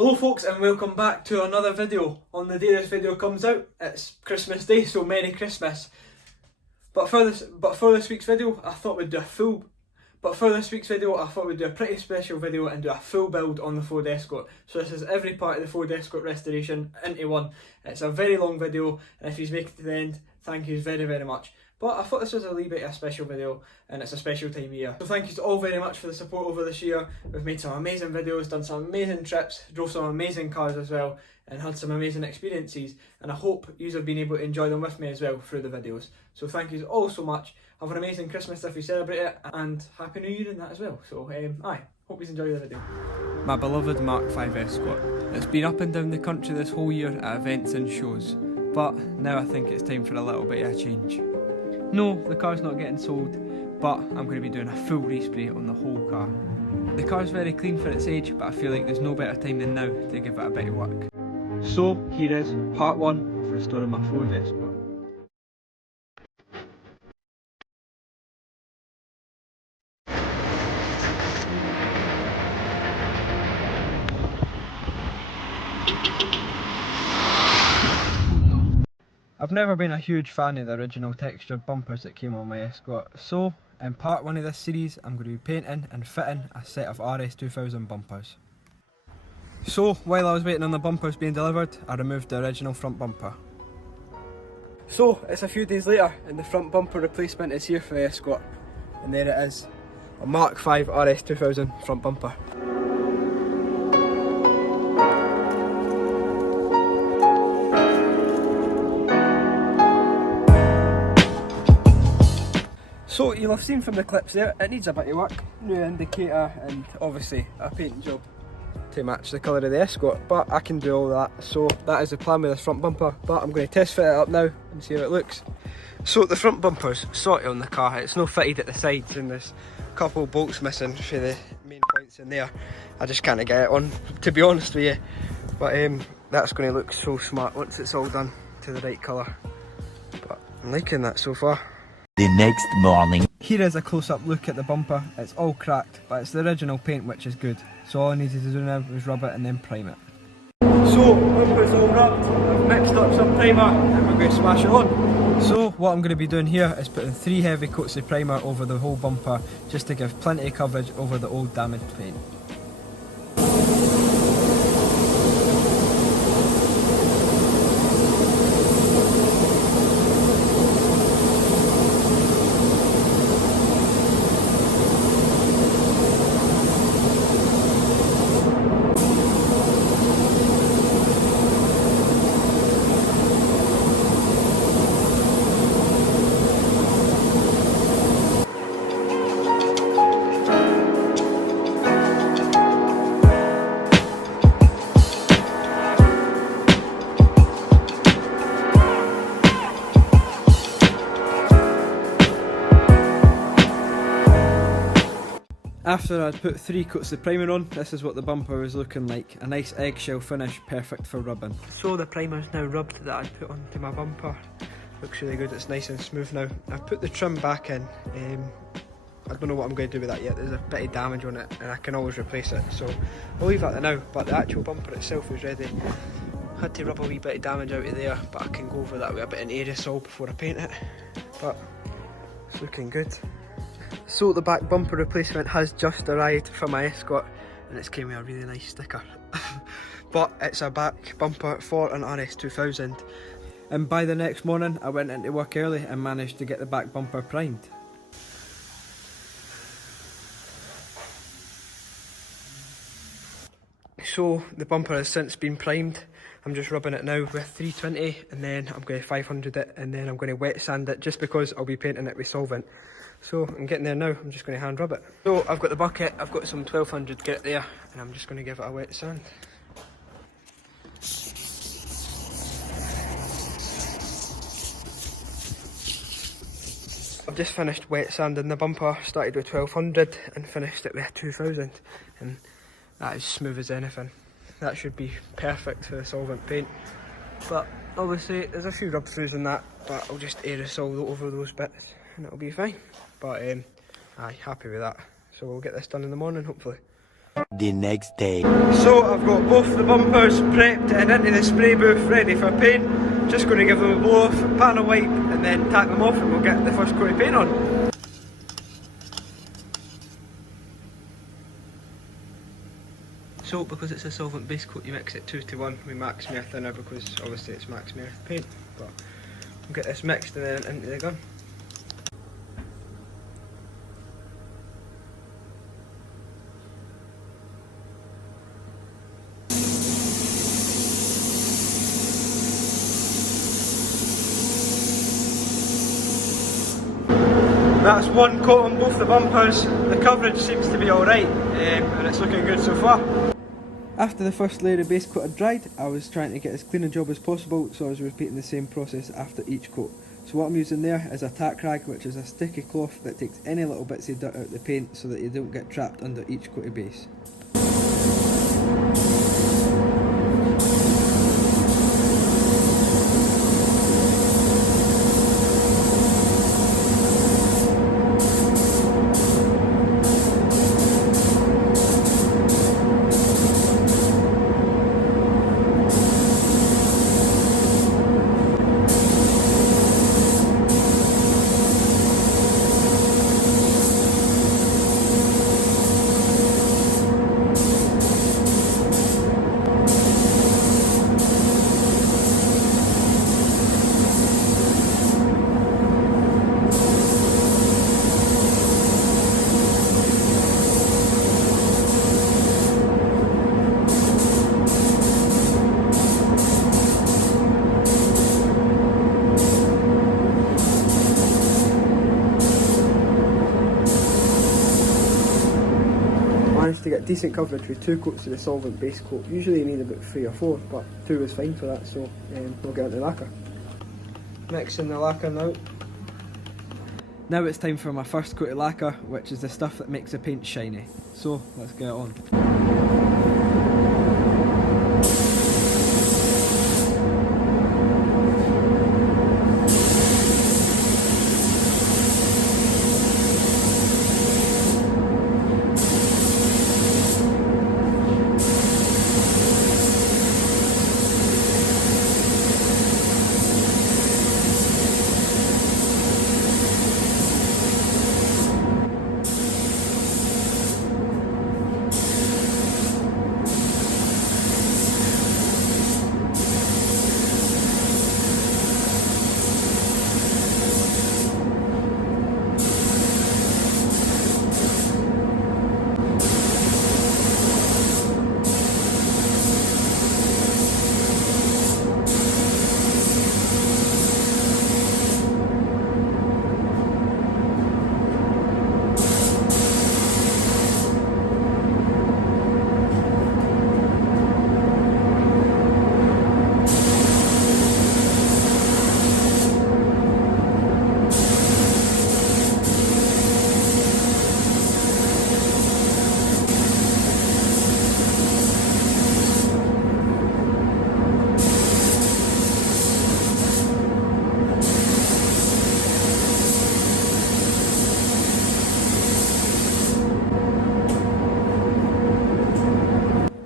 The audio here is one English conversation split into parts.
Hello folks and welcome back to another video. On the day this video comes out, it's Christmas Day, so Merry Christmas. But for this week's video, I thought we'd do a pretty special video and do a full build on the Ford Escort. So this is every part of the Ford Escort restoration into one. It's a very long video, and if you've made it to the end, thank you very, very much. But I thought this was a wee bit of a special video, and it's a special time of year. So thank you to all very much for the support over this year. We've made some amazing videos, done some amazing trips, drove some amazing cars as well, and had some amazing experiences. And I hope you have been able to enjoy them with me as well through the videos. So thank you all so much. Have an amazing Christmas if you celebrate it, and Happy New Year in that as well. So hope you enjoy the video. My beloved Mark 5 Escort. It's been up and down the country this whole year at events and shows, but now I think it's time for a little bit of a change. No, the car's not getting sold, but I'm going to be doing a full respray on the whole car. The car's very clean for its age, but I feel like there's no better time than now to give it a bit of work. So here is part 1 of restoring my Ford Escort. I've never been a huge fan of the original textured bumpers that came on my Escort, so in part 1 of this series I'm going to be painting and fitting a set of RS2000 bumpers. So while I was waiting on the bumpers being delivered, I removed the original front bumper. So it's a few days later and the front bumper replacement is here for the Escort, and there it is, a Mark 5 RS2000 front bumper. So you'll have seen from the clips there, it needs a bit of work, new indicator and obviously a paint job to match the colour of the Escort, but I can do all that. So that is the plan with this front bumper, but I'm going to test fit it up now and see how it looks. So the front bumper's sorted on the car, it's not fitted at the sides and there's a couple of bolts missing for the main points in there. I just can't get it on, to be honest with you, but that's going to look so smart once it's all done to the right colour. But I'm liking that so far. The next morning. Here is a close-up look at the bumper. It's all cracked, but it's the original paint, which is good. So all I needed to do now was rub it and then prime it. So, bumper's all rubbed, I've mixed up some primer and we're going to smash it on. So what I'm going to be doing here is putting 3 heavy coats of primer over the whole bumper, just to give plenty of coverage over the old damaged paint. After I'd put 3 coats of primer on, this is what the bumper was looking like. A nice eggshell finish, perfect for rubbing. So the primer's now rubbed that I'd put onto my bumper. Looks really good, it's nice and smooth now. I've put the trim back in. I don't know what I'm going to do with that yet. There's a bit of damage on it and I can always replace it. So I'll leave that now, but the actual bumper itself is ready. Had to rub a wee bit of damage out of there, but I can go over that with a bit of aerosol before I paint it. But it's looking good. So the back bumper replacement has just arrived for my Escort, and it's came with a really nice sticker. But it's a back bumper for an RS2000. And by the next morning I went into work early and managed to get the back bumper primed. So the bumper has since been primed. I'm just rubbing it now with 320 and then I'm going to 500 it and then I'm going to wet sand it, just because I'll be painting it with solvent. So I'm getting there now, I'm just going to hand rub it. So I've got the bucket, I've got some 1200 grit there, and I'm just going to give it a wet sand. I've just finished wet sanding the bumper, started with 1200 and finished it with 2000, and that is smooth as anything. That should be perfect for the solvent paint. But obviously there's a few rub throughs in that, but I'll just aerosol over those bits and it'll be fine. But aye, happy with that. So we'll get this done in the morning hopefully. The next day. So I've got both the bumpers prepped and into the spray booth ready for paint. Just going to give them a blow off, panel wipe and then tack them off and we'll get the first coat of paint on. So because it's a solvent base coat you mix it 2 to 1 with Max Smear thinner because obviously it's Max Smear paint, but we'll get this mixed and then into the gun. That's one coat on both the bumpers. The coverage seems to be alright and it's looking good so far. After the first layer of base coat had dried, I was trying to get as clean a job as possible, so I was repeating the same process after each coat. So what I'm using there is a tack rag, which is a sticky cloth that takes any little bits of dirt out of the paint so that you don't get trapped under each coat of base. Managed to get decent coverage with 2 coats of the solvent base coat. Usually you need about 3 or 4, but 2 is fine for that, so we'll get into the lacquer. Mixing the lacquer now. Now it's time for my first coat of lacquer, which is the stuff that makes the paint shiny. So let's get it on.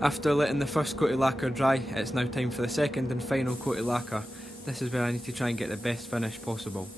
After letting the first coat of lacquer dry, it's now time for the second and final coat of lacquer. This is where I need to try and get the best finish possible.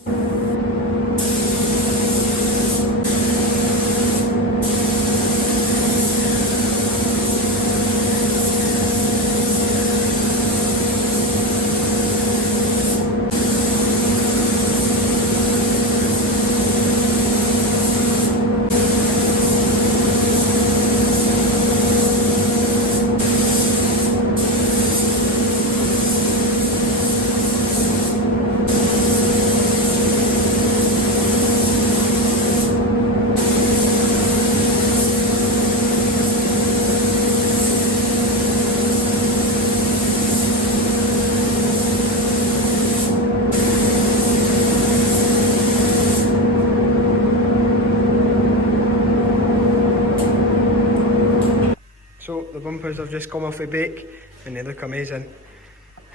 So the bumpers have just come off the bake and they look amazing.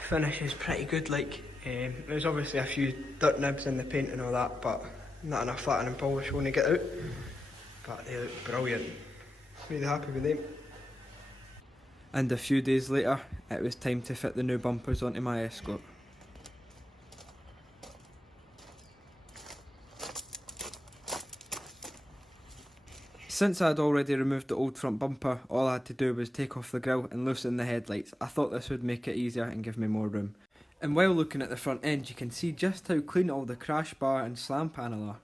Finish is pretty good, like there's obviously a few dirt nibs in the paint and all that, but not enough flattening polish when they get out. But they look brilliant. Really happy with them. And a few days later, it was time to fit the new bumpers onto my Escort. Since I had already removed the old front bumper, all I had to do was take off the grille and loosen the headlights. I thought this would make it easier and give me more room. And while looking at the front end, you can see just how clean all the crash bar and slam panel are.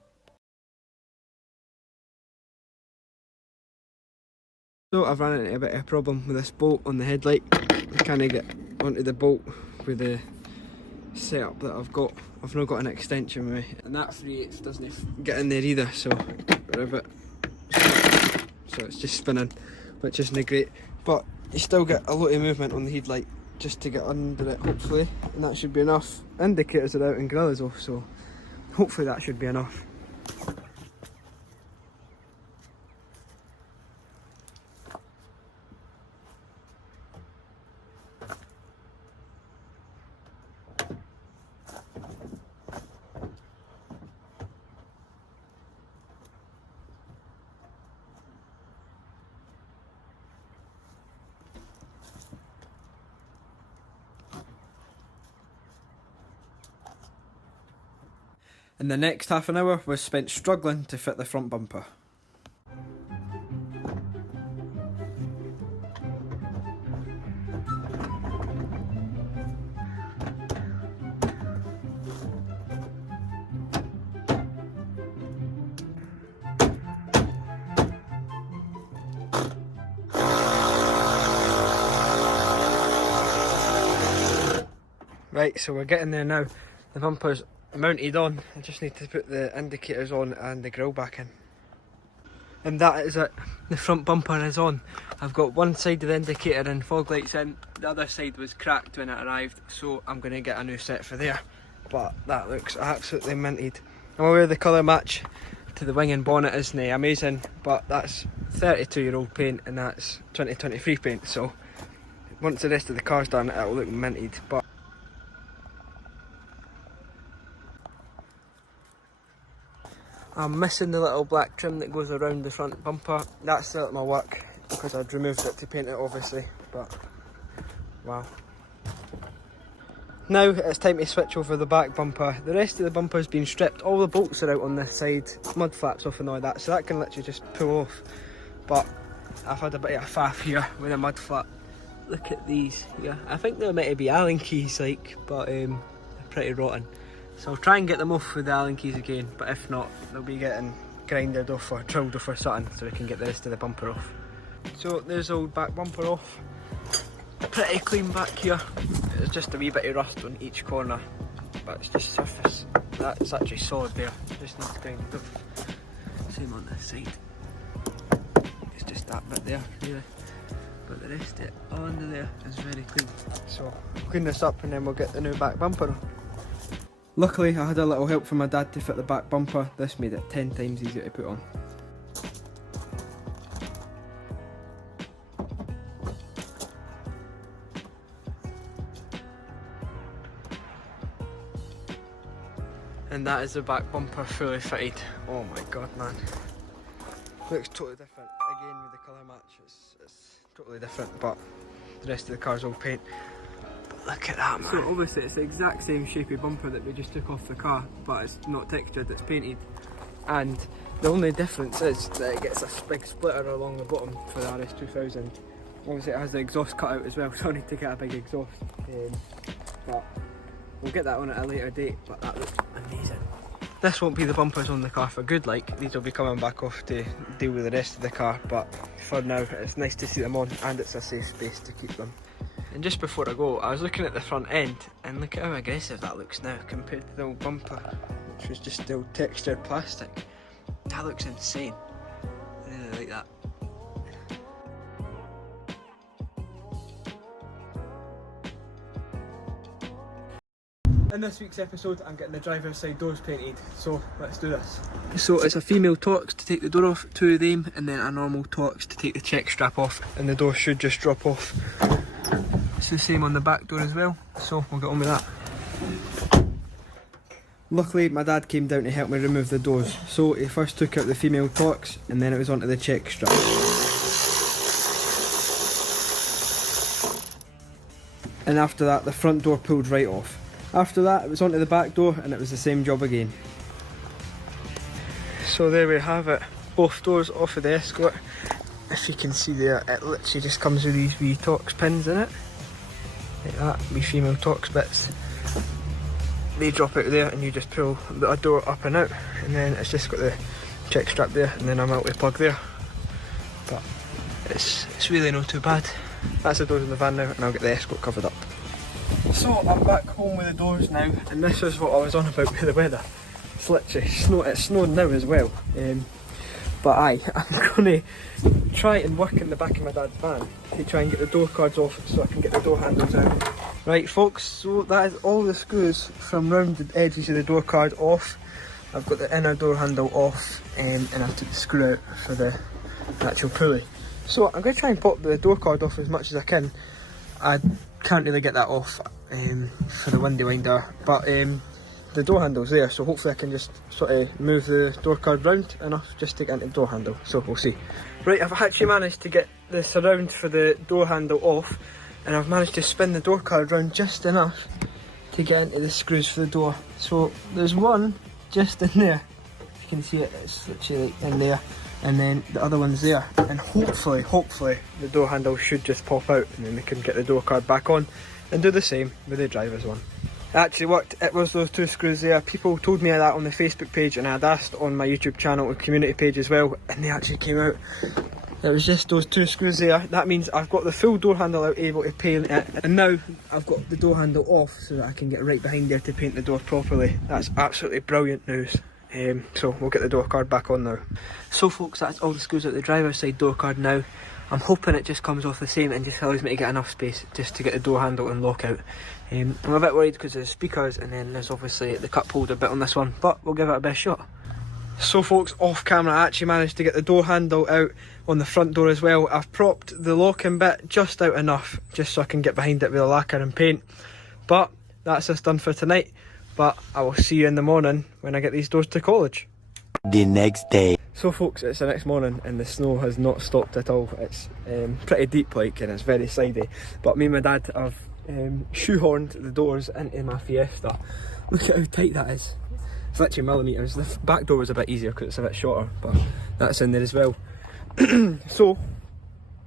So I've run into a bit of a problem with this bolt on the headlight. I can't get onto the bolt with the setup that I've got. I've not got an extension with me, and that 3/8 doesn't get in there either, so we're a bit... So it's just spinning, which isn't great, but you still get a lot of movement on the headlight just to get under it, hopefully, and that should be enough. Indicators are out and grill is off, so hopefully that should be enough. And the next half an hour was spent struggling to fit the front bumper. Right, so we're getting there now. The bumper's mounted on. I just need to put the indicators on and the grille back in. And that is it. The front bumper is on. I've got one side of the indicator and fog lights in. The other side was cracked when it arrived, so I'm going to get a new set for there. But that looks absolutely minted. I'm aware the colour match to the wing and bonnet isn't amazing, but that's 32-year-old paint and that's 2023 paint, so once the rest of the car's done it'll look minted. But I'm missing the little black trim that goes around the front bumper. That's still at my work because I'd removed it to paint it obviously, but wow. Now it's time to switch over the back bumper. The rest of the bumper's been stripped. All the bolts are out on this side, mud flaps off and all that, so that can literally just pull off. But I've had a bit of a faff here with a mud flap. Look at these here. I think they might be Allen keys like, but they're pretty rotten. So I'll try and get them off with the Allen keys again, but if not, they'll be getting grinded off or drilled off or something so we can get the rest of the bumper off. So there's the old back bumper off. Pretty clean back here. There's just a wee bit of rust on each corner, but it's just surface. That's actually solid there. Just needs grinded off. Same on this side. It's just that bit there, really. But the rest of it under there is very clean. So I'll clean this up and then we'll get the new back bumper on. Luckily I had a little help from my dad to fit the back bumper. This made it 10 times easier to put on. And that is the back bumper fully fitted. Oh my god, man. Looks totally different. Again with the colour match, it's totally different, but the rest of the car's all paint. Look at that, man. So obviously it's the exact same shapy bumper that we just took off the car, but it's not textured, it's painted. And the only difference is that it gets a big splitter along the bottom for the RS2000. Obviously it has the exhaust cut out as well, so I need to get a big exhaust. But we'll get that on at a later date, but that looks amazing. This won't be the bumpers on the car for good, like these will be coming back off to deal with the rest of the car, but for now it's nice to see them on and it's a safe space to keep them. And just before I go, I was looking at the front end and look at how aggressive that looks now compared to the old bumper, which was just still textured plastic. That looks insane. I really like that. In this week's episode, I'm getting the driver's side doors painted, so let's do this. So it's a female Torx to take the door off, 2 of them, and then a normal Torx to take the check strap off, and the door should just drop off. It's the same on the back door as well, so we'll get on with that. Luckily my dad came down to help me remove the doors, so he first took out the female Torx and then it was onto the check strap. and after that the front door pulled right off. After that it was onto the back door and it was the same job again. So there we have it, both doors off of the Escort. If you can see there, it literally just comes with these wee Torx pins in it, like that, wee female Torx bits. They drop out there and you just pull the door up and out, and then it's just got the check strap there and then a multi plug there. But it's really not too bad. That's the doors in the van now, and I'll get the Escort covered up. So I'm back home with the doors now, and this is what I was on about with the weather. It's literally it's snowing now as well. But I'm going to try and work in the back of my dad's van to try and get the door cards off so I can get the door handles out. Right folks, so that is all the screws from round the edges of the door card off. I've got the inner door handle off, and I took the screw out for the actual pulley. So I'm going to try and pop the door card off as much as I can. I can't really get that off for the window winder, but the door handle's there, so hopefully I can just sort of move the door card round enough just to get into the door handle, so we'll see. Right, I've actually managed to get the surround for the door handle off, and I've managed to spin the door card round just enough to get into the screws for the door. So there's one just in there, if you can see it, it's literally like in there, and then the other one's there, and hopefully the door handle should just pop out, and then we can get the door card back on and do the same with the driver's one. It actually worked. It was those two screws there. People told me that on the Facebook page, and I had asked on my YouTube channel and community page as well, and they actually came out. It was just those two screws there. That means I've got the full door handle out, able to paint it, and now I've got the door handle off so that I can get right behind there to paint the door properly. That's absolutely brilliant news. So we'll get the door card back on now. So folks, that's all the screws out the driver's side door card now. I'm hoping it just comes off the same and just allows me to get enough space just to get the door handle and lock out. I'm a bit worried because there's speakers, and then there's obviously the cup holder bit on this one, but we'll give it a best shot. So folks, off camera I actually managed to get the door handle out on the front door as well. I've propped the locking bit just out enough just so I can get behind it with the lacquer and paint. But that's us done for tonight, but I will see you in the morning when I get these doors to college. The next day. So folks, it's the next morning and the snow has not stopped at all. It's pretty deep like, and it's very slidey, but me and my dad have shoehorned the doors into my Fiesta. Look at how tight that is. It's literally millimetres. The back door was a bit easier because it's a bit shorter, but that's in there as well. So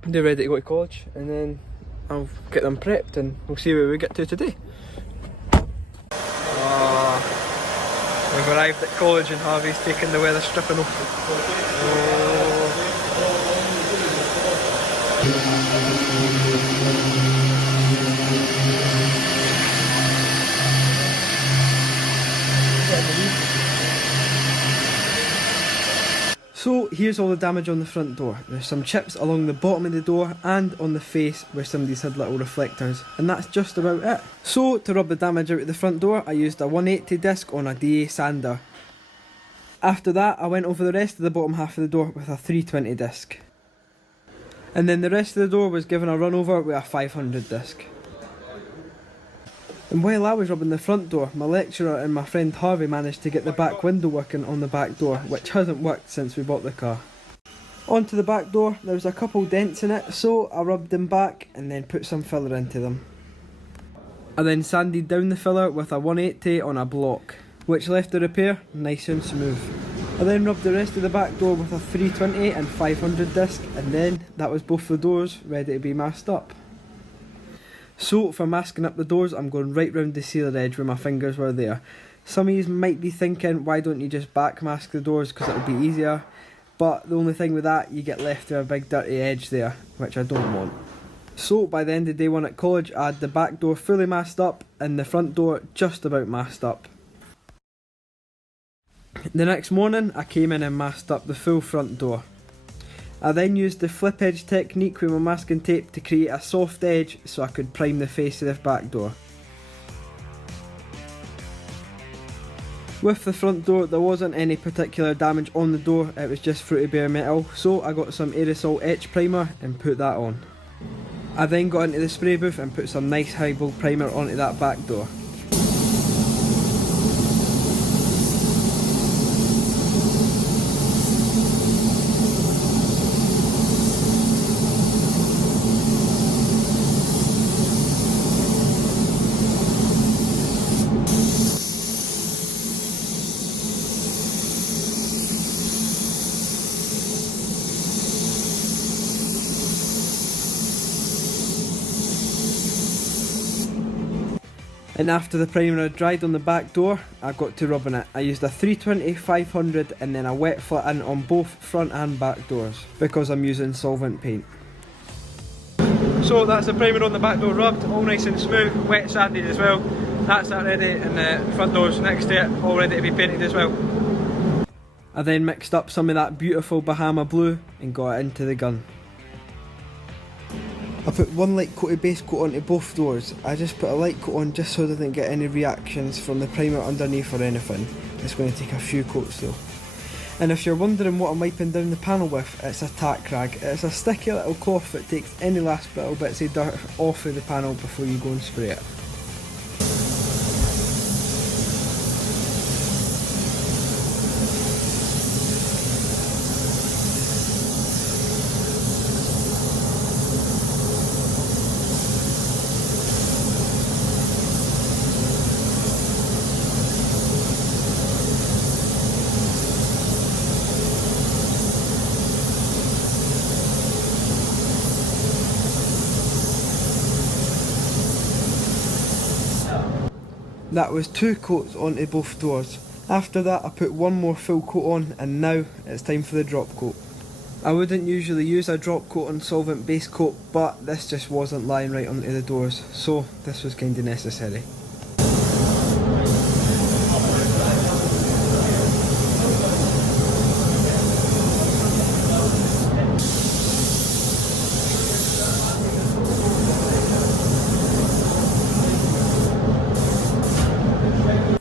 they're ready to go to college, and then I'll get them prepped and we'll see where we get to today. We've arrived at college and Harvey's taken the weather stripping off. So here's all the damage on the front door. There's some chips along the bottom of the door and on the face where somebody's had little reflectors, and that's just about it. So to rub the damage out of the front door, I used a 180 disc on a DA sander. After that I went over the rest of the bottom half of the door with a 320 disc. And then the rest of the door was given a run over with a 500 disc. And while I was rubbing the front door, my lecturer and my friend Harvey managed to get the back window working on the back door, which hasn't worked since we bought the car. Onto the back door, there was a couple dents in it, so I rubbed them back and then put some filler into them. I then sanded down the filler with a 180 on a block, which left the repair nice and smooth. I then rubbed the rest of the back door with a 320 and 500 disc, and then that was both the doors ready to be masked up. So for masking up the doors, I'm going right round the sealer edge where my fingers were there. Some of you might be thinking, why don't you just back mask the doors because it'll be easier, but the only thing with that, you get left with a big dirty edge there, which I don't want. So by the end of day one at college, I had the back door fully masked up and the front door just about masked up. The next morning I came in and masked up the full front door. I then used the flip edge technique with my masking tape to create a soft edge so I could prime the face of the back door. With the front door there wasn't any particular damage on the door, it was just fruity bare metal, so I got some aerosol etch primer and put that on. I then got into the spray booth and put some nice high bulk primer onto that back door. And after the primer had dried on the back door, I got to rubbing it. I used a 320/500 and then a wet flat in on both front and back doors because I'm using solvent paint. So that's the primer on the back door rubbed, all nice and smooth, wet sanded as well. That's that ready, and the front doors next to it all ready to be painted as well. I then mixed up some of that beautiful Bahama blue and got it into the gun. I put one light coated base coat onto both doors. I just put a light coat on just so I didn't get any reactions from the primer underneath or anything. It's going to take a few coats though. And if you're wondering what I'm wiping down the panel with, it's a tack rag. It's a sticky little cloth that takes any last little bits of dirt off of the panel before you go and spray it. That was 2 coats onto both doors. After that I put one more full coat on, and now it's time for the drop coat. I wouldn't usually use a drop coat on solvent base coat, but this just wasn't lying right onto the doors, so this was kinda necessary.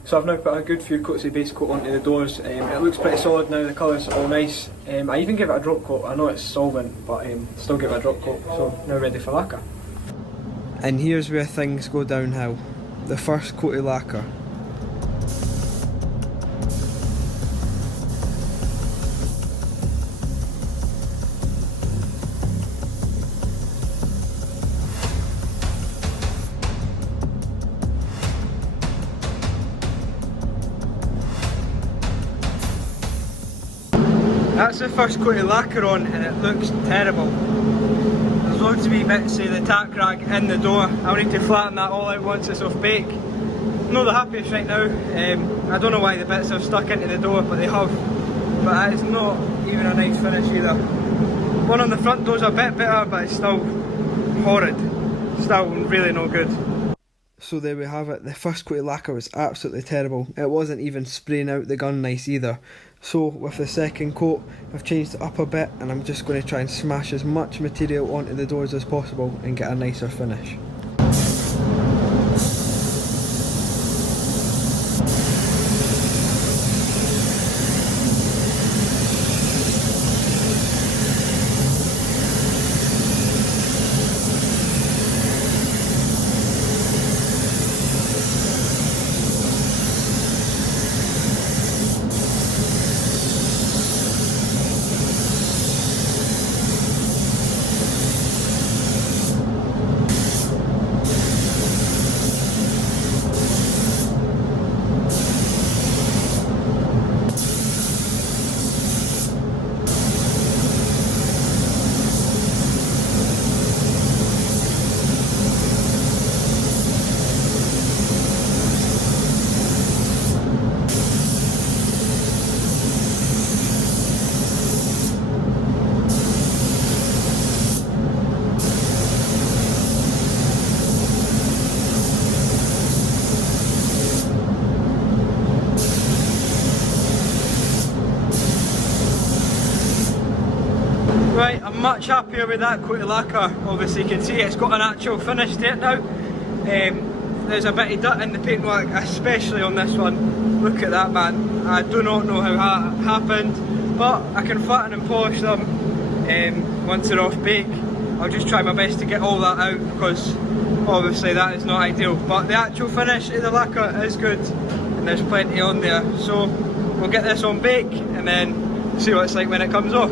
So I've now put a good few coats of base coat onto the doors. It looks pretty solid now, the colours are all nice. I even give it a drop coat. I know it's solvent, but still give it a drop coat, so now ready for lacquer. And here's where things go downhill. The first coat of lacquer. That's the first coat of lacquer on, and it looks terrible. There's loads of wee bits of the tack rag in the door. I'll need to flatten that all out once it's off bake. I'm not the happiest right now. I don't know why the bits have stuck into the door, but they have. But that is not even a nice finish either. One on the front door's a bit better, but it's still horrid. Still really no good. So there we have it. The first coat of lacquer was absolutely terrible. It wasn't even spraying out the gun nice either. So with the second coat, I've changed it up a bit, and I'm just going to try and smash as much material onto the doors as possible and get a nicer finish. Right, I'm much happier with that coat of lacquer. Obviously you can see it's got an actual finish to it now. There's a bit of dirt in the paintwork, especially on this one. Look at that, man. I do not know how that happened, but I can flatten and polish them once they're off bake. I'll just try my best to get all that out, because obviously that is not ideal. But the actual finish of the lacquer is good, and there's plenty on there. So we'll get this on bake and then see what it's like when it comes off.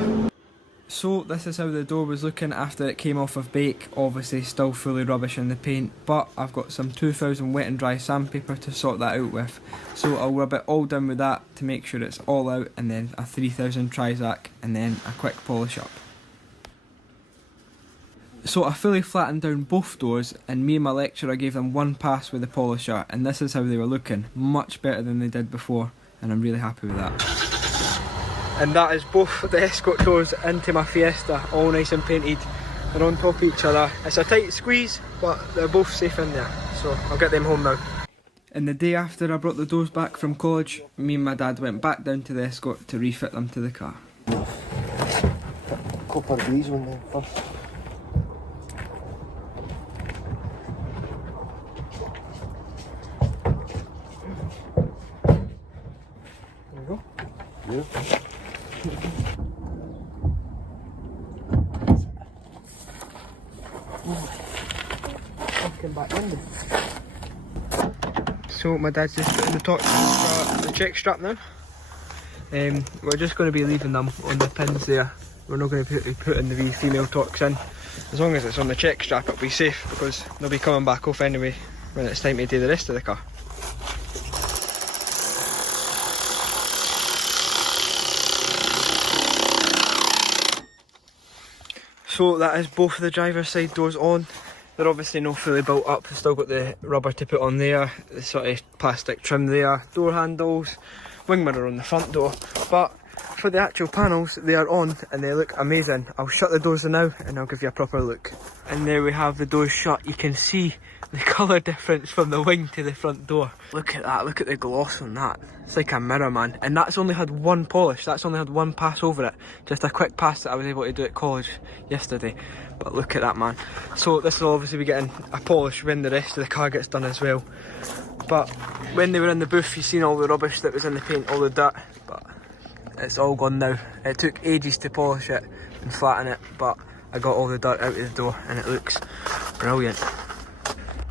So this is how the door was looking after it came off of bake. Obviously still fully rubbish in the paint, but I've got some 2000 wet and dry sandpaper to sort that out with. So I'll rub it all down with that to make sure it's all out, and then a 3000 Trizac, and then a quick polish up. So I fully flattened down both doors, and me and my lecturer gave them one pass with the polisher, and this is how they were looking. Much better than they did before, and I'm really happy with that. And that is both the Escort doors into my Fiesta, all nice and painted. They're on top of each other. It's a tight squeeze, but they're both safe in there, so I'll get them home now. And the day after I brought the doors back from college, me and my dad went back down to the Escort to refit them to the car. A couple of these ones then first. There we go. Yeah. Back in. So my dad's just putting the top the check strap now. We're just going to be leaving them on the pins there. We're not going to be putting the wee female torques in. As long as it's on the check strap, it'll be safe because they'll be coming back off anyway when it's time to do the rest of the car. So that is both of the driver's side doors on. They're obviously not fully built up, they've still got the rubber to put on there, the sort of plastic trim there, door handles, wing mirror on the front door. But for the actual panels, they are on and they look amazing. I'll shut the doors now and I'll give you a proper look. And there we have the doors shut. You can see the colour difference from the wing to the front door. Look at that, look at the gloss on that. It's like a mirror, man. And that's only had one polish, that's only had one pass over it. Just a quick pass that I was able to do at college yesterday. But look at that, man. So this will obviously be getting a polish when the rest of the car gets done as well. But when they were in the booth, you seen all the rubbish that was in the paint, all the dirt. But it's all gone now. It took ages to polish it and flatten it, but I got all the dirt out of the door and it looks brilliant.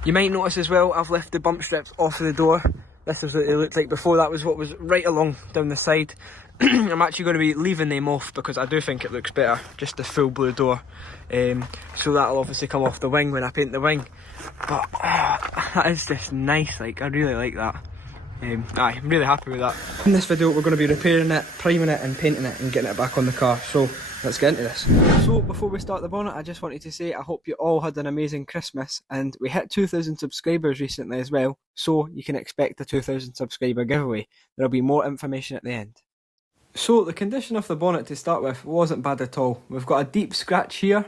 You might notice as well, I've left the bump strips off of the door. This is what they looked like before. That was what was right along down the side. I'm actually going to be leaving them off because I do think it looks better, just the full blue door. So that'll obviously come off the wing when I paint the wing. But that is just nice, like I really like that. I'm really happy with that. In this video we're going to be repairing it, priming it and painting it and getting it back on the car. So let's get into this. So before we start the bonnet, I just wanted to say I hope you all had an amazing Christmas, and we hit 2,000 subscribers recently as well, so you can expect a 2,000 subscriber giveaway. There'll be more information at the end. So the condition of the bonnet to start with wasn't bad at all. We've got a deep scratch here,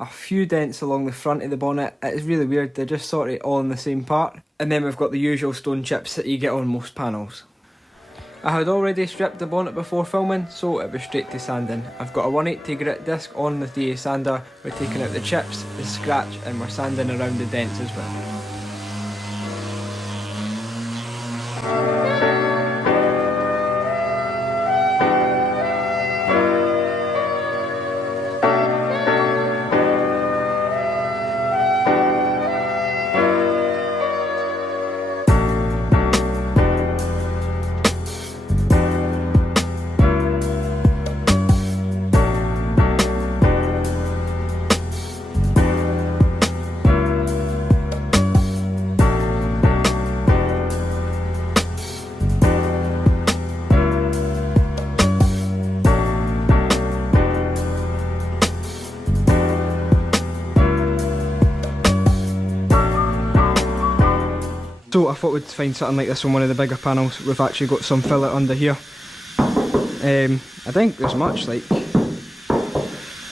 a few dents along the front of the bonnet. It is really weird, they're just sort of all in the same part. And then we've got the usual stone chips that you get on most panels. I had already stripped the bonnet before filming, so it was straight to sanding. I've got a 180 grit disc on the DA sander. We're taking out the chips, the scratch, and we're sanding around the dents as well. So I thought we'd find something like this on one of the bigger panels. We've actually got some filler under here. I think there's much, like,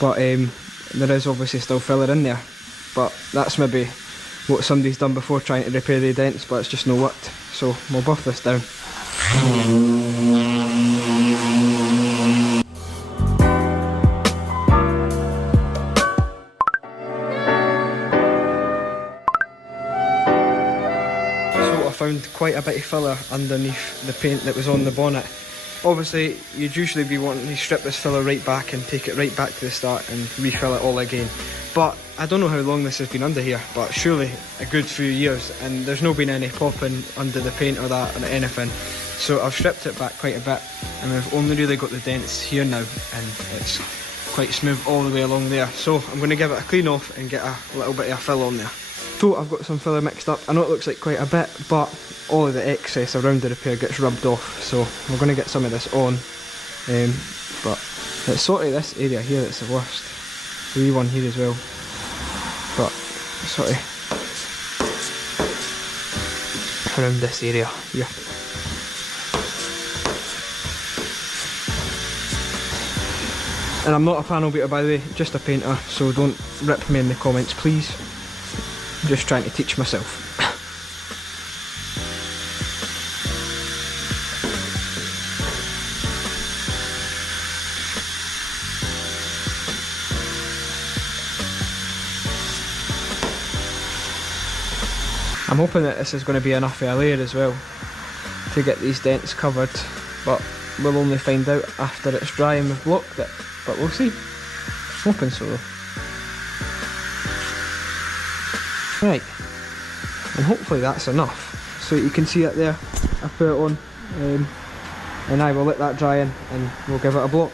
but there is obviously still filler in there. But that's maybe what somebody's done before trying to repair the dents, but it's just no worked. So we'll buff this down. Found quite a bit of filler underneath the paint that was on the bonnet. Obviously you'd usually be wanting to strip this filler right back and take it right back to the start and refill it all again, but I don't know how long this has been under here, but surely a good few years, and there's no been any popping under the paint or that or anything. So I've stripped it back quite a bit and we've only really got the dents here now, and it's quite smooth all the way along there. So I'm going to give it a clean off and get a little bit of a fill on there. So I've got some filler mixed up. I know it looks like quite a bit, but all of the excess around the repair gets rubbed off, so we're going to get some of this on. But it's sort of this area here that's the worst. The wee one here as well. but sort of around this area here. And I'm not a panel beater, by the way, just a painter, so don't rip me in the comments please. I'm just trying to teach myself. I'm hoping that this is going to be enough of a layer as well to get these dents covered, but we'll only find out after it's dry and we've blocked it, but we'll see. I'm hoping so though. Right, and hopefully that's enough. So you can see it there, I put it on, and I will let that dry in and we'll give it a block.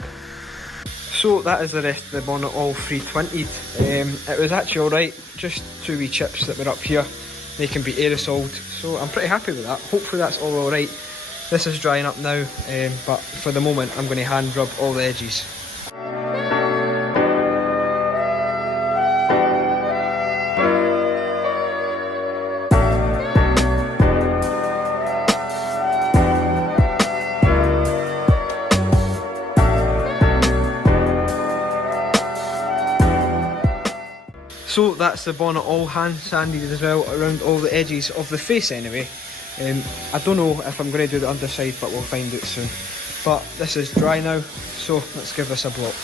So that is the rest of the bonnet all 320'd. It was actually alright, just 2 wee chips that were up here. They can be aerosoled, so I'm pretty happy with that. Hopefully that's all alright. This is drying up now, but for the moment I'm going to hand rub all the edges. So that's the bonnet all hand sanded as well around all the edges of the face anyway. I don't know if I'm going to do the underside, but we'll find out soon. But this is dry now, so let's give this a block.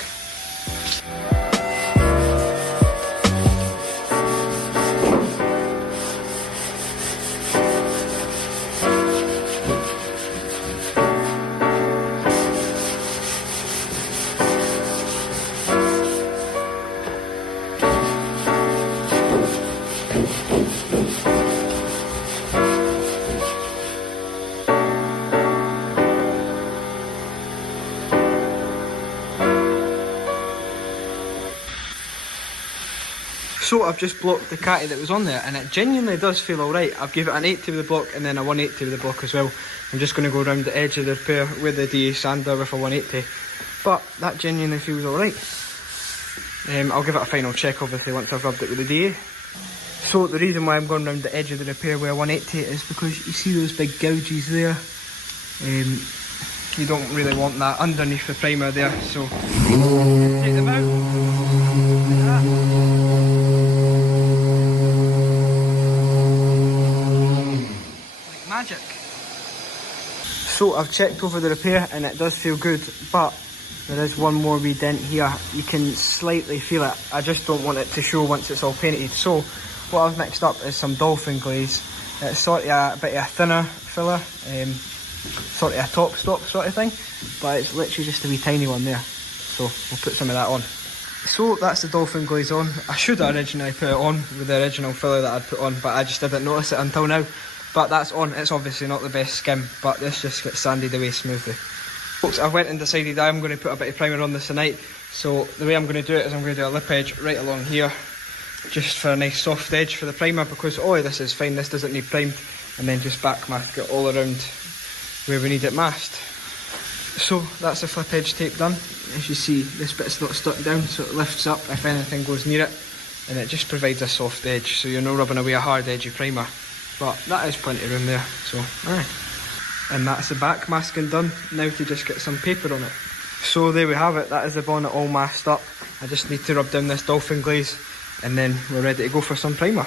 So I've just blocked the catty that was on there, and it genuinely does feel alright. I've given it an 80 with the block and then a 180 with the block as well. I'm just going to go around the edge of the repair with the DA sander with a 180, but that genuinely feels alright. I'll give it a final check obviously once I've rubbed it with the DA. So the reason why I'm going around the edge of the repair with a 180 is because you see those big gouges there. You don't really want that underneath the primer there, so take them out. Like that. Magic. So I've checked over the repair and it does feel good, but there is one more wee dent here. You can slightly feel it. I just don't want it to show once it's all painted. So what I've mixed up is some dolphin glaze. It's sort of a bit of a thinner filler, sort of a top stop sort of thing, but it's literally just a wee tiny one there. So we'll put some of that on. So that's the dolphin glaze on. I should have originally put it on with the original filler that I'd put on, but I just didn't notice it until now. But that's on. It's obviously not the best skim, but this just gets sanded away smoothly. Folks, I went and decided I'm going to put a bit of primer on this tonight. So the way I'm going to do it is I'm going to do a lip edge right along here, just for a nice soft edge for the primer, because oh, this is fine, this doesn't need primed, and then just back mask it all around where we need it masked. So that's the flip edge tape done. As you see, this bit's not stuck down, so it lifts up if anything goes near it, and it just provides a soft edge, so you're not rubbing away a hard edgy primer. But that is plenty of room there, so aye. And that's the back masking done. Now to just get some paper on it. So there we have it, that is the bonnet all masked up. I just need to rub down this dolphin glaze and then we're ready to go for some primer.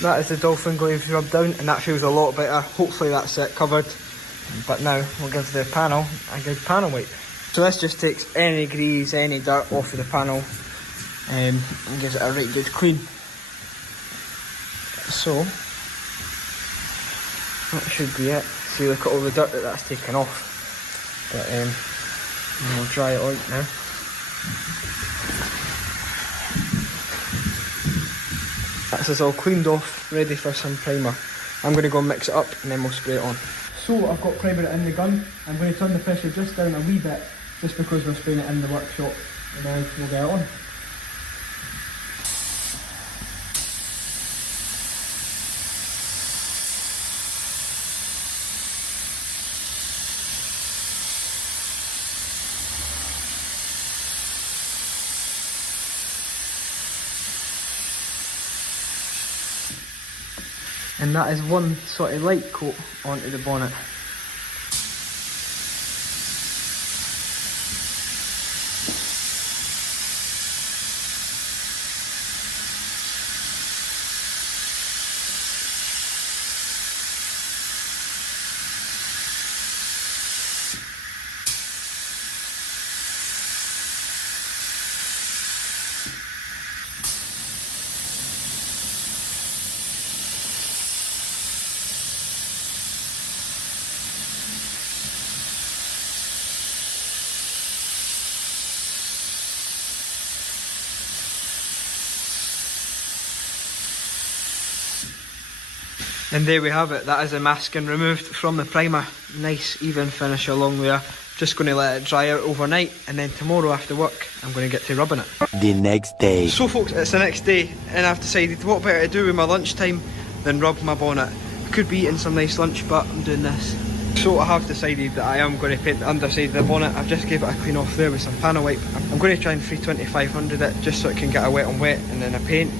That is the dolphin glaze rubbed down and that feels a lot better. Hopefully that's it covered. But now we'll give the panel a good panel wipe. So this just takes any grease, any dirt off of the panel and gives it a right good clean. So that should be it. See, look at all the dirt that's taken off. But we'll dry it out now. That's us all cleaned off, ready for some primer. I'm going to go and mix it up and then we'll spray it on. So I've got primer in the gun. I'm going to turn the pressure just down a wee bit, just because we're spraying it in the workshop, and then we'll get it on. And that is one sort of light coat onto the bonnet. And there we have it, that is the masking removed from the primer. Nice even finish along there. Just going to let it dry out overnight, and then tomorrow after work I'm going to get to rubbing it. The next day. So folks, it's the next day and I've decided what better to do with my lunchtime than rub my bonnet. Could be eating some nice lunch, but I'm doing this. So I have decided that I am going to paint the underside of the bonnet. I've just gave it a clean off there with some panel wipe. I'm going to try and 320/500 it just so it can get a wet on wet, and then a paint.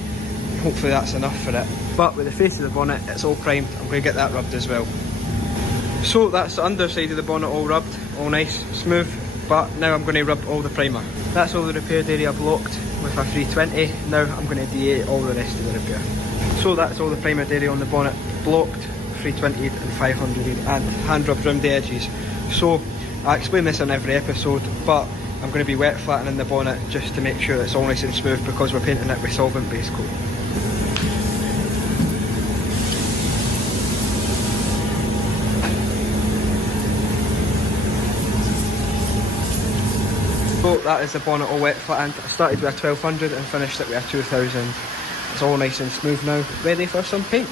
Hopefully that's enough for it. But with the face of the bonnet, it's all primed. I'm going to get that rubbed as well. So that's the underside of the bonnet all rubbed, all nice, smooth. But now I'm going to rub all the primer. That's all the repaired area blocked with a 320. Now I'm going to DA all the rest of the repair. So that's all the primered area on the bonnet blocked, 320 and 500 and hand rubbed around the edges. So I explain this in every episode, but I'm going to be wet flattening the bonnet just to make sure it's all nice and smooth because we're painting it with solvent base coat. So that is the bonnet all wet flattened. I started with a 1200 and finished it with a 2000. It's all nice and smooth now, ready for some paint.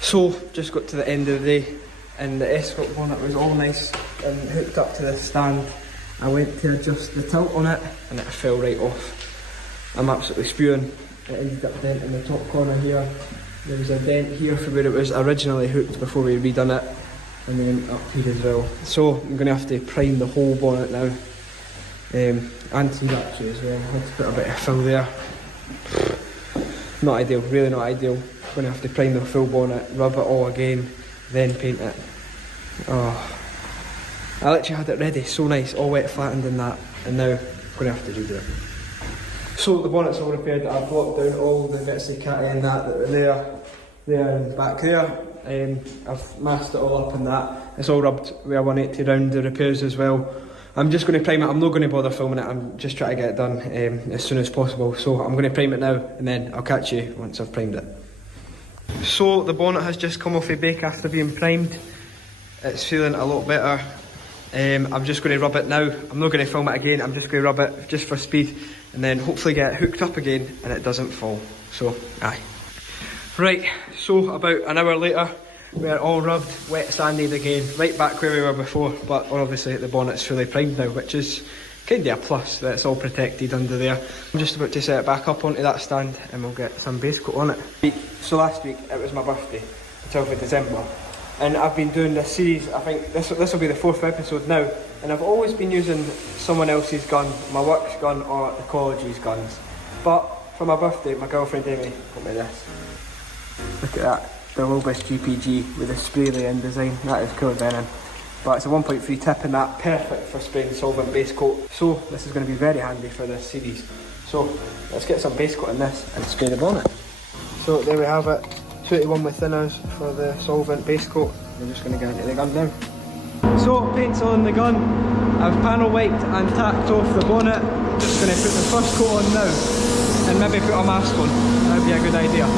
So just got to the end of the day and the Escort bonnet was all nice and hooked up to the stand. I went to adjust the tilt on it and it fell right off. I'm absolutely spewing. It ended up denting the top corner here. There was a dent here for where it was originally hooked before we redone it, and then up here as well. So I'm going to have to prime the whole bonnet now. And here actually as well. I had to put a bit of fill there. Not ideal, really not ideal. I'm going to have to prime the full bonnet, rub it all again, then paint it. Oh, I literally had it ready, so nice, all wet flattened in that, and now I'm going to have to redo it. So the bonnet's all repaired. I've blocked down all the bits of catty and that were there and back there. I've masked it all up and that. It's all rubbed with a 180 round the repairs as well. I'm just going to prime it. I'm not going to bother filming it. I'm just trying to get it done as soon as possible. So I'm going to prime it now and then I'll catch you once I've primed it. So the bonnet has just come off a bake after being primed. It's feeling a lot better. I'm just going to rub it now. I'm not going to film it again. I'm just going to rub it just for speed and then hopefully get it hooked up again and it doesn't fall. So, aye. Right, so about an hour later, we're all rubbed, wet sanded again, right back where we were before, but obviously the bonnet's fully primed now, which is kind of a plus that it's all protected under there. I'm just about to set it back up onto that stand and we'll get some base coat on it. So last week it was my birthday, the 12th of December, and I've been doing this series. I think this will be the 4th episode now, and I've always been using someone else's gun, my work's gun or the college's guns. But for my birthday, my girlfriend Amy got me this. Look at that. The Lobus GPG with a spray laying design. That is cool venom. But it's a 1.3 tip and that, perfect for spraying solvent base coat. So this is going to be very handy for this series. So let's get some base coat in this and spray the bonnet. So there we have it, 21 with thinners for the solvent base coat. We're just going to get into the gun now. So paint's on the gun. I've panel wiped and tacked off the bonnet. Just going to put the first coat on now and maybe put a mask on. That'd be a good idea.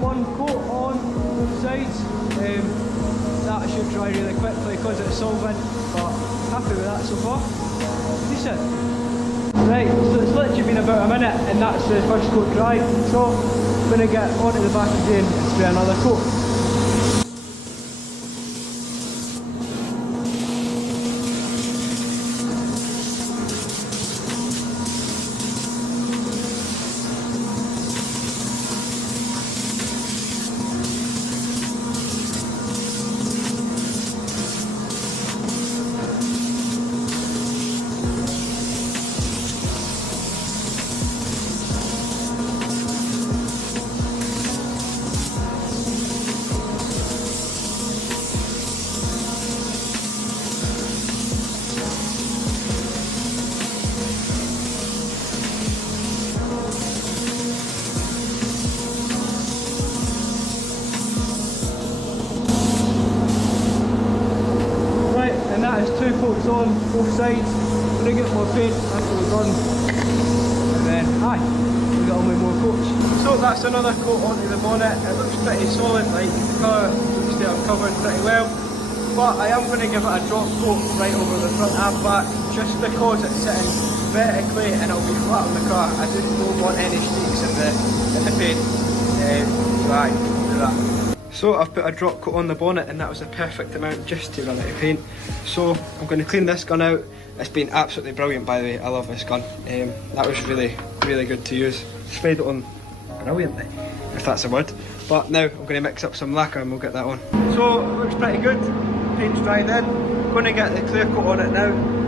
one coat on both sides. That should dry really quickly because it's solvent, but happy with that so far. Decent. Right, so it's literally been about a minute and that's the first coat dry. So I'm going to get onto the back again and spray another coat. Two coats on both sides, bring out more paint after we're done, and then we got on with more coats. So that's another coat onto the bonnet. It looks pretty solid, like the colour looks to have covered pretty well, but I am going to give it a drop coat right over the front and back, just because it's sitting vertically and it'll be flat on the car. I just don't want any streaks in the paint, so do that. So I've put a drop coat on the bonnet and that was the perfect amount just to run out of paint. So I'm going to clean this gun out. It's been absolutely brilliant, by the way. I love this gun. That was really good to use. Sprayed it on brilliantly, if that's a word. But now I'm going to mix up some lacquer and we'll get that on. So it looks pretty good. Paint's dried in. I'm going to get the clear coat on it now.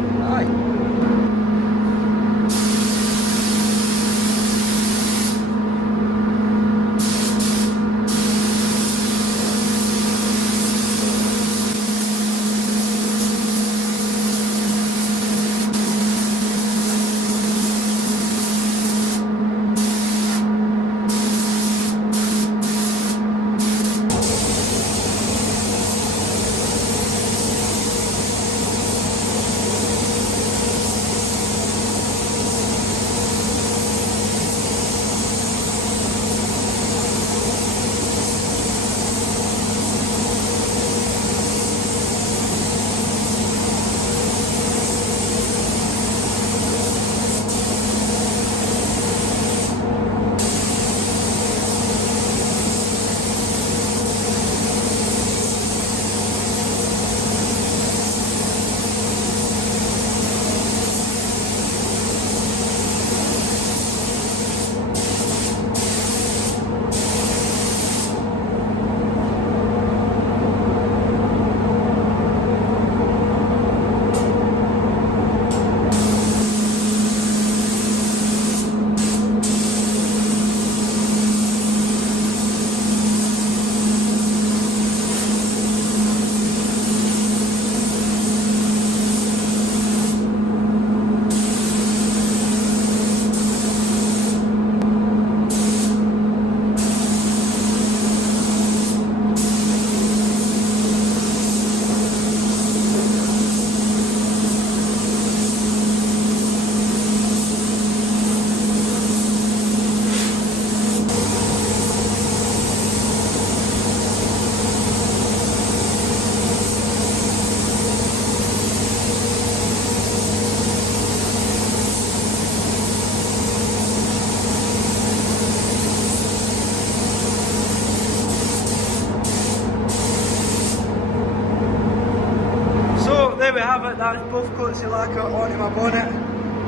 There we have it, that's both coats of lacquer onto my bonnet,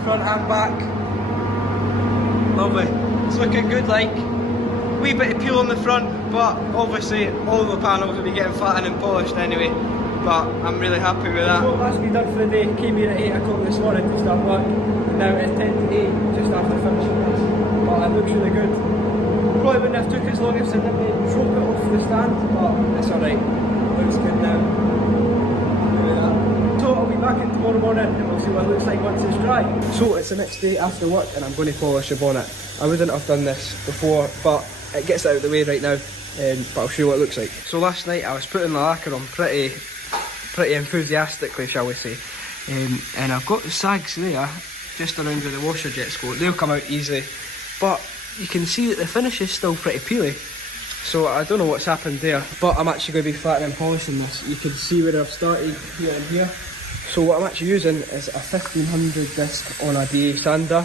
front and back. Lovely. It's looking good, like. Wee bit of peel on the front, but obviously all the panels will be getting flattened and polished anyway. But I'm really happy with that. So that's me done for the day. Came here at 8 o'clock this morning to start work. Now it's 10 to 8, just after finishing this. But it looks really good. Probably wouldn't have took as long if I didn't drop it off the stand, but it's alright. Looks good now. So I'll be back in tomorrow morning and we'll see what it looks like once it's dry. So it's the next day after work and I'm going to polish the bonnet. I wouldn't have done this before, but it gets it out of the way right now. But I'll show you what it looks like. So last night I was putting the lacquer on pretty enthusiastically, shall we say. And I've got the sags there, just around where the washer jets go. They'll come out easily, but you can see that the finish is still pretty peely. So I don't know what's happened there, but I'm actually going to be flattening and polishing this. You can see where I've started here and here. So what I'm actually using is a 1500 disc on a DA sander,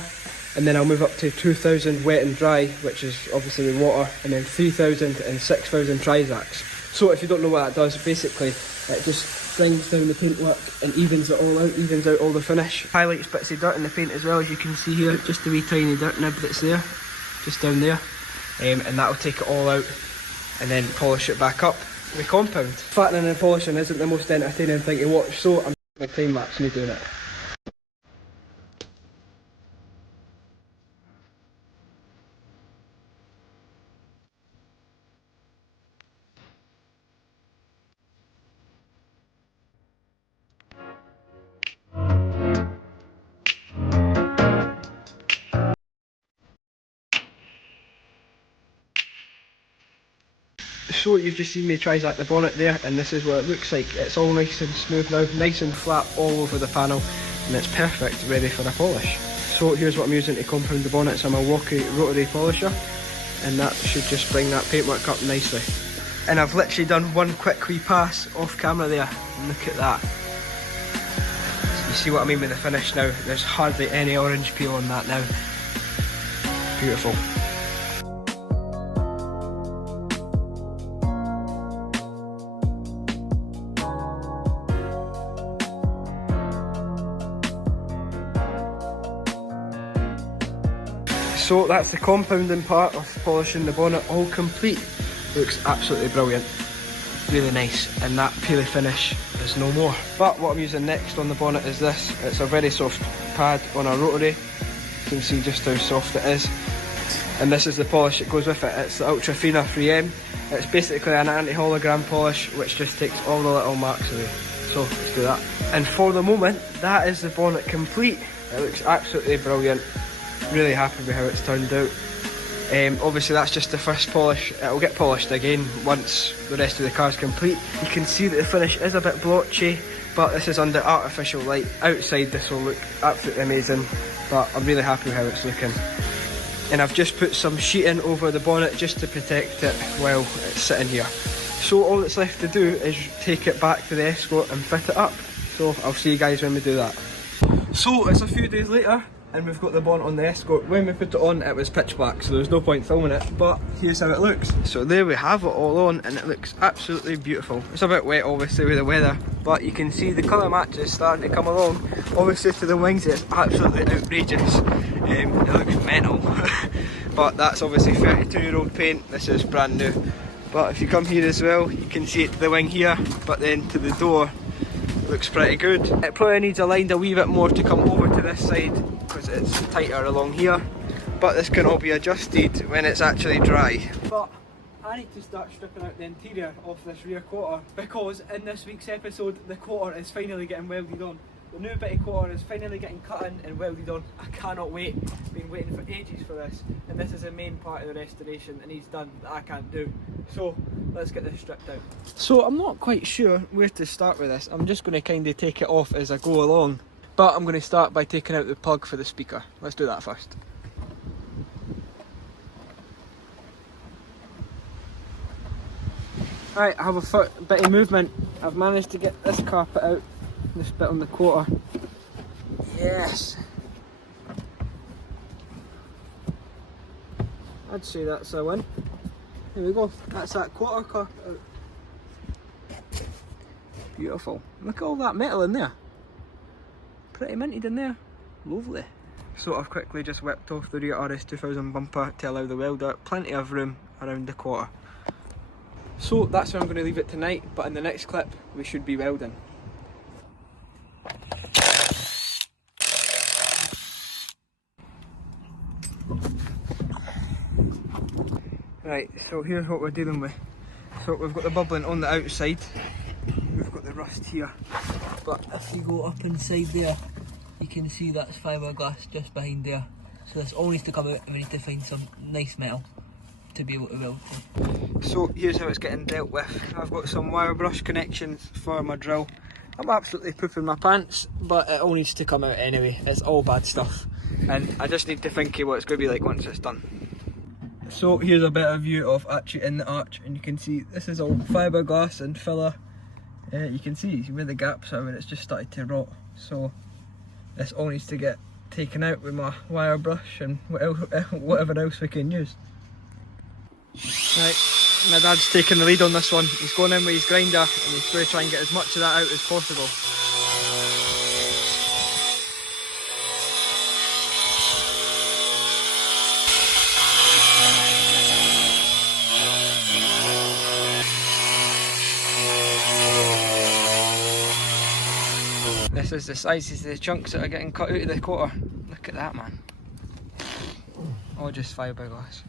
and then I'll move up to 2000 wet and dry, which is obviously the water, and then 3000 and 6000 Trizax. So if you don't know what that does, basically it just brings down the paintwork and evens it all out, evens out all the finish. Highlights bits of dirt in the paint as well, as you can see here, just a wee tiny dirt nib that's there, just down there. And that'll take it all out and then polish it back up with compound. Flattening and polishing isn't the most entertaining thing to watch, so I'm my time lapse me doing it. So you've just seen me Trizac the bonnet there, and this is what it looks like. It's all nice and smooth now, nice and flat all over the panel, and it's perfect, ready for a polish. So here's what I'm using to compound the bonnet. So I'm a Milwaukee rotary polisher, and that should just bring that paintwork up nicely. And I've literally done one quick wee pass off camera there, and look at that. You see what I mean with the finish now? There's hardly any orange peel on that now. Beautiful. So that's the compounding part of polishing the bonnet all complete. Looks absolutely brilliant, really nice, and that peely finish is no more. But what I'm using next on the bonnet is this. It's a very soft pad on a rotary. You can see just how soft it is. And this is the polish that goes with it. It's the Ultra Fina 3M. It's basically an anti-hologram polish which just takes all the little marks away. So let's do that. And for the moment, that is the bonnet complete. It looks absolutely brilliant. Really happy with how it's turned out. Obviously that's just the first polish. It'll get polished again once the rest of the car's complete. You can see that the finish is a bit blotchy, but this is under artificial light. Outside this will look absolutely amazing, but I'm really happy with how it's looking. And I've just put some sheeting over the bonnet just to protect it while it's sitting here. So all that's left to do is take it back to the Escort and fit it up. So I'll see you guys when we do that. So it's a few days later, and we've got the bonnet on the Escort. When we put it on, it was pitch black, so there was no point filming it, but here's how it looks. So there we have it all on, and it looks absolutely beautiful. It's a bit wet obviously with the weather, but you can see the colour matches starting to come along. Obviously to the wings it's absolutely outrageous. It looks mental. But that's obviously 32-year-old paint, this is brand new. But if you come here as well, you can see it to the wing here, but then to the door, looks pretty good. It probably needs aligned a wee bit more to come over to this side because it's tighter along here, but this can all be adjusted when it's actually dry. But I need to start stripping out the interior of this rear quarter, because in this week's episode the quarter is finally getting welded on. The new bit of quarter is finally getting cut in and welded on. I cannot wait. Been waiting for ages for this, and this is the main part of the restoration that needs done that I can't do. So let's get this stripped out. So I'm not quite sure where to start with this. I'm just going to kind of take it off as I go along, but I'm going to start by taking out the plug for the speaker. Let's do that first. Right, I have a bit of movement. I've managed to get this carpet out. This bit on the quarter. Yes! I'd say that's a win. Here we go. That's that quarter carpet out. Beautiful. Look at all that metal in there. Pretty minted in there. Lovely. So I've quickly just whipped off the rear RS2000 bumper to allow the welder plenty of room around the quarter. So that's where I'm going to leave it tonight, but in the next clip we should be welding. Right, so here's what we're dealing with. So we've got the bubbling on the outside, we've got the rust here, but if you go up inside there, you can see that's fiberglass just behind there. So this all needs to come out, and we need to find some nice metal to be able to weld. So here's how it's getting dealt with. I've got some wire brush connections for my drill. I'm absolutely pooping my pants, but it all needs to come out anyway. It's all bad stuff, and I just need to think of what it's going to be like once it's done. So here's a better view of actually in the arch, and you can see this is all fiberglass and filler. You can see where the gaps are, where it's just started to rot. So this all needs to get taken out with my wire brush and whatever else we can use. Right, my dad's taking the lead on this one. He's going in with his grinder and he's going to try and get as much of that out as possible. This is the sizes of the chunks that are getting cut out of the quarter. Look at that, man. All just fiberglass.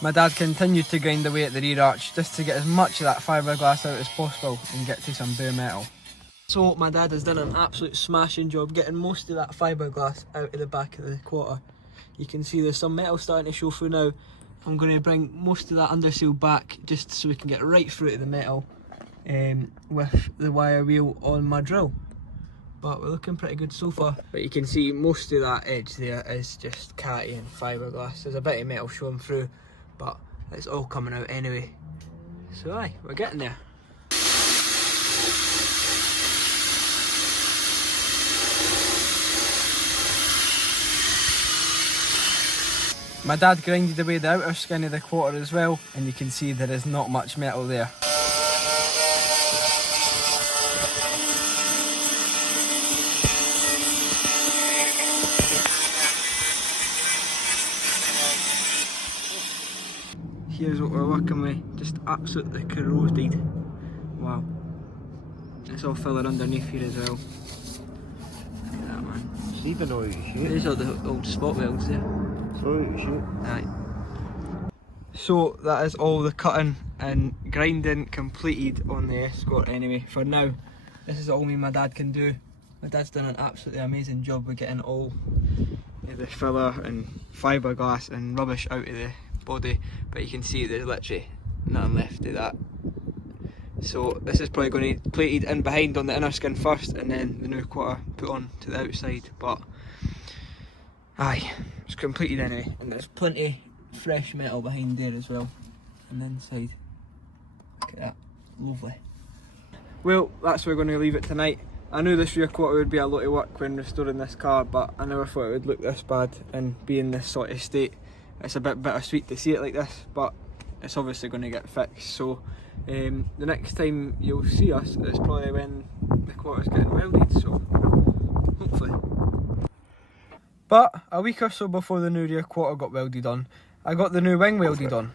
My dad continued to grind away at the rear arch just to get as much of that fiberglass out as possible and get to some bare metal. So my dad has done an absolute smashing job getting most of that fiberglass out of the back of the quarter. You can see there's some metal starting to show through now. I'm going to bring most of that underseal back just so we can get right through to the metal with the wire wheel on my drill. But we're looking pretty good so far. But you can see most of that edge there is just catty and fiberglass. There's a bit of metal showing through, but it's all coming out anyway. So aye, we're getting there. My dad grinded away the outer skin of the quarter as well, and you can see there is not much metal there. Here's what we're working with, just absolutely corroded. Wow. It's all filler underneath here as well. Look at that, man. Sleeping all your shit. These are the old spot welds there. Throw out your shit. Aye. So that is all the cutting and grinding completed on the Escort anyway. For now, this is all me and my dad can do. My dad's done an absolutely amazing job with getting all the filler and fiberglass and rubbish out of the body, but you can see there's literally nothing left of that. So this is probably going to be plated in behind on the inner skin first, and then the new quarter put on to the outside. But aye, it's completed anyway, and there's plenty fresh metal behind there as well, and inside. Look at that, lovely. Well, that's where we're going to leave it tonight. I knew this rear quarter would be a lot of work when restoring this car, but I never thought it would look this bad and be in this sort of state. It's a bit bittersweet to see it like this, but it's obviously going to get fixed. So the next time you'll see us is probably when the quarter's getting welded, so hopefully. But a week or so before the new rear quarter got welded on, I got the new wing welded on.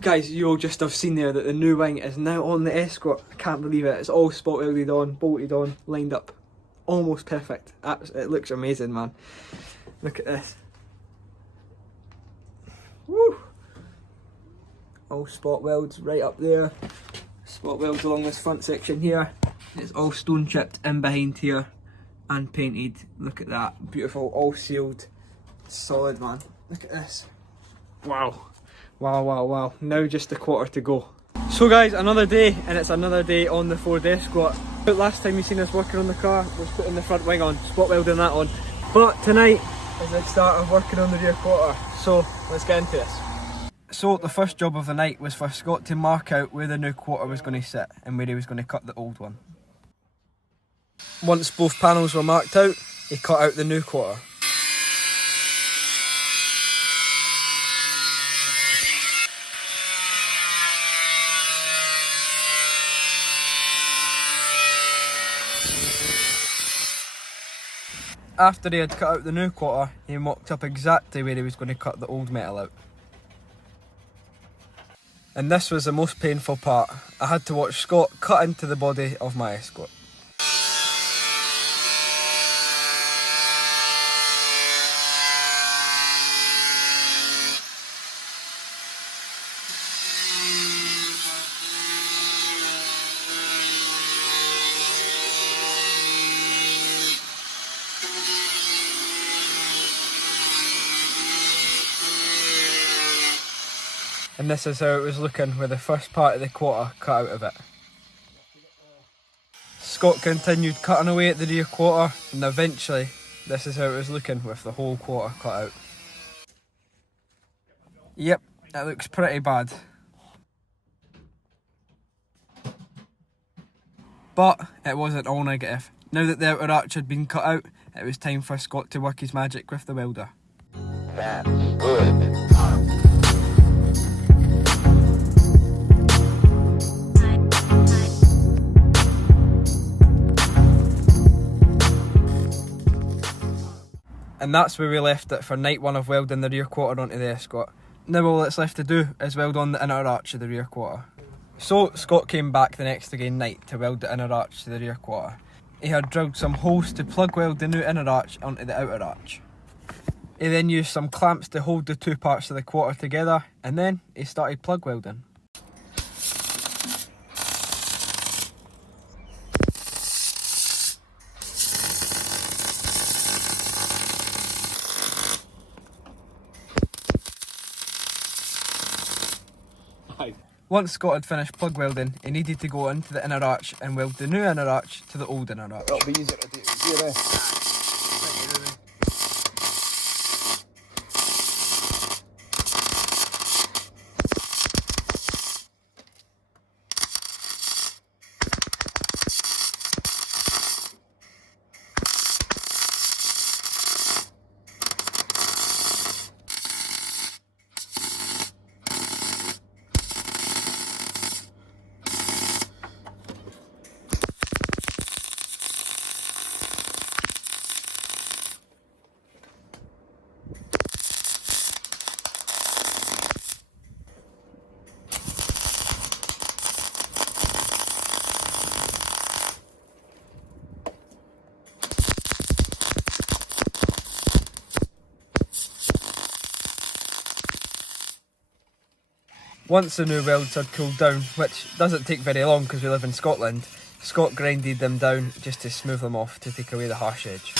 Guys, you'll just have seen there that the new wing is now on the Escort. I can't believe it. It's all spot welded on, bolted on, lined up. Almost perfect. It looks amazing, man. Look at this. Woo! All spot welds right up there. Spot welds along this front section here. It's all stone chipped in behind here and painted. Look at that. Beautiful, all sealed. Solid, man. Look at this. Wow. Wow, wow, wow. Now just a quarter to go. So guys, another day, and it's another day on the Ford Escort. Last time you seen us working on the car was putting the front wing on, spot welding that on. But tonight is the start of working on the rear quarter, so let's get into this. So the first job of the night was for Scott to mark out where the new quarter was going to sit and where he was going to cut the old one. Once both panels were marked out, he cut out the new quarter. After he had cut out the new quarter, he mocked up exactly where he was going to cut the old metal out. And this was the most painful part. I had to watch Scott cut into the body of my Escort. And this is how it was looking with the first part of the quarter cut out of it. Scott continued cutting away at the rear quarter, and eventually this is how it was looking with the whole quarter cut out. Yep, it looks pretty bad. But it wasn't all negative. Now that the outer arch had been cut out, it was time for Scott to work his magic with the welder. That's good. And that's where we left it for night one of welding the rear quarter onto the Escort. Now all that's left to do is weld on the inner arch of the rear quarter. So Scott came back the next again night to weld the inner arch to the rear quarter. He had drilled some holes to plug weld the new inner arch onto the outer arch. He then used some clamps to hold the two parts of the quarter together, and then he started plug welding. Once Scott had finished plug welding, he needed to go into the inner arch and weld the new inner arch to the old inner arch. It'll be easier to do it here, eh? Once the new welds had cooled down, which doesn't take very long because we live in Scotland, Scott grinded them down just to smooth them off to take away the harsh edge.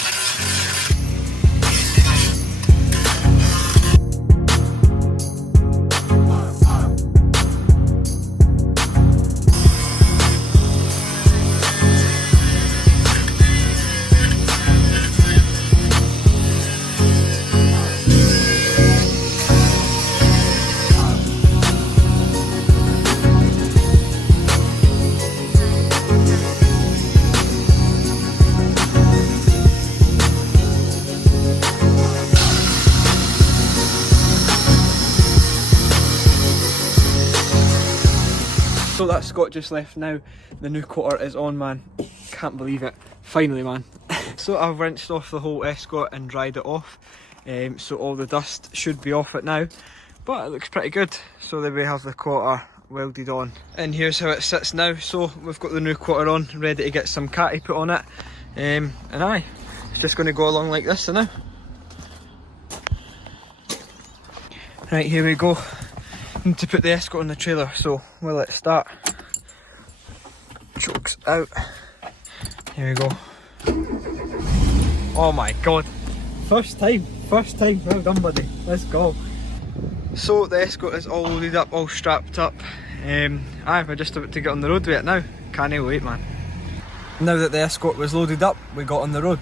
So that Scott just left now. The new quarter is on, man. Can't believe it. Finally, man. So I've rinsed off the whole Escort and dried it off. So all the dust should be off it now. But it looks pretty good. So there we have the quarter welded on. And here's how it sits now. So we've got the new quarter on, ready to get some catty put on it. And aye, it's just going to go along like this now. Right, here we go. Need to put the Escort on the trailer, so we'll let start. Chokes out. Here we go. Oh my god. First time, well done, buddy. Let's go. So the Escort is all loaded up, all strapped up. We're just about to get on the road with it now. Can't wait, man. Now that the Escort was loaded up, we got on the road.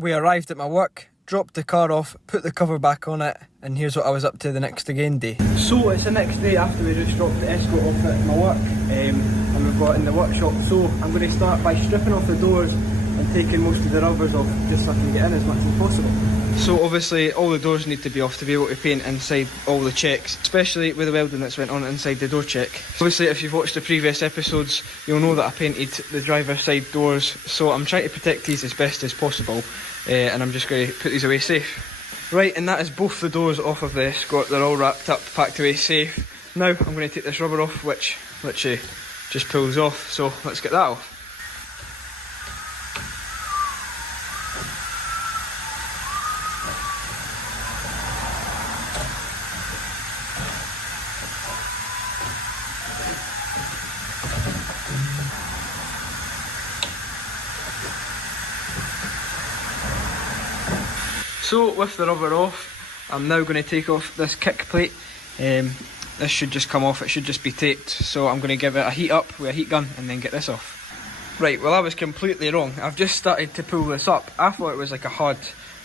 We arrived at my work, dropped the car off, put the cover back on it, and here's what I was up to the next again day. So it's the next day after we just dropped the Escort off at my work, and we've got it in the workshop. So I'm going to start by stripping off the doors and taking most of the rubbers off, just so I can get in as much as possible. So obviously all the doors need to be off to be able to paint inside all the checks, especially with the welding that's went on inside the door check. Obviously if you've watched the previous episodes, you'll know that I painted the driver's side doors, so I'm trying to protect these as best as possible. And I'm just going to put these away safe. Right, and that is both the doors off of the Escort. They're all wrapped up, packed away safe. Now I'm going to take this rubber off, which literally just pulls off, so let's get that off. So with the rubber off, I'm now going to take off this kick plate. This should just come off, it should just be taped. So I'm going to give it a heat up with a heat gun and then get this off. Right, well I was completely wrong. I've just started to pull this up. I thought it was like a hard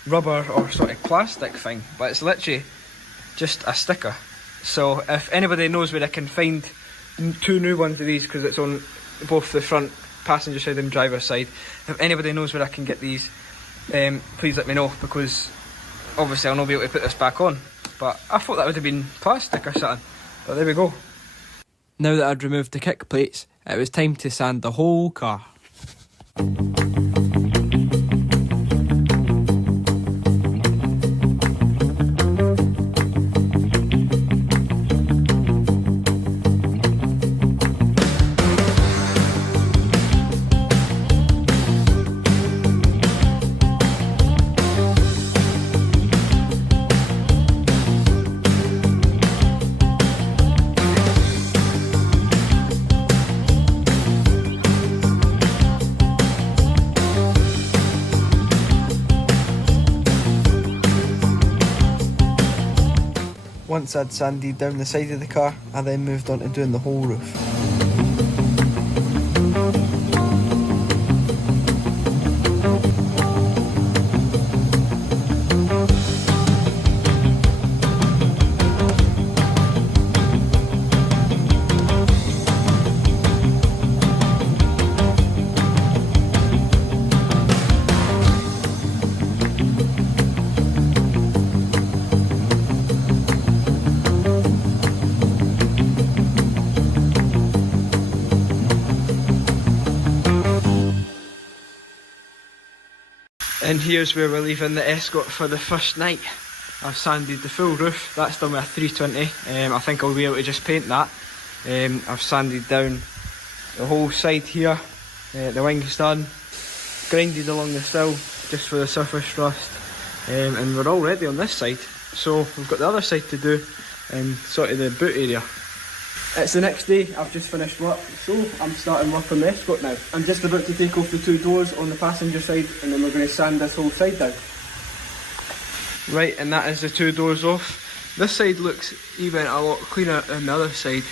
rubber or sort of plastic thing, but it's literally just a sticker. So if anybody knows where I can find 2 new ones of these, because it's on both the front passenger side and driver's side, if anybody knows where I can get these, please let me know, because obviously I'll not be able to put this back on. But I thought that would have been plastic or something, but there we go. Now that I'd removed the kick plates, it was time to sand the whole car. Once I'd sanded down the side of the car, I then moved on to doing the whole roof. And here's where we're leaving the Escort for the first night. I've sanded the full roof, that's done with a 320. I think I'll be able to just paint that. I've sanded down the whole side here, the wing's done, grinded along the sill just for the surface rust, and we're all ready on this side. So we've got the other side to do, and sort of the boot area. It's the next day, I've just finished work, so I'm starting work on the Escort now. I'm just about to take off the 2 doors on the passenger side, and then we're going to sand this whole side down. Right, and that is the 2 doors off. This side looks even a lot cleaner than the other side.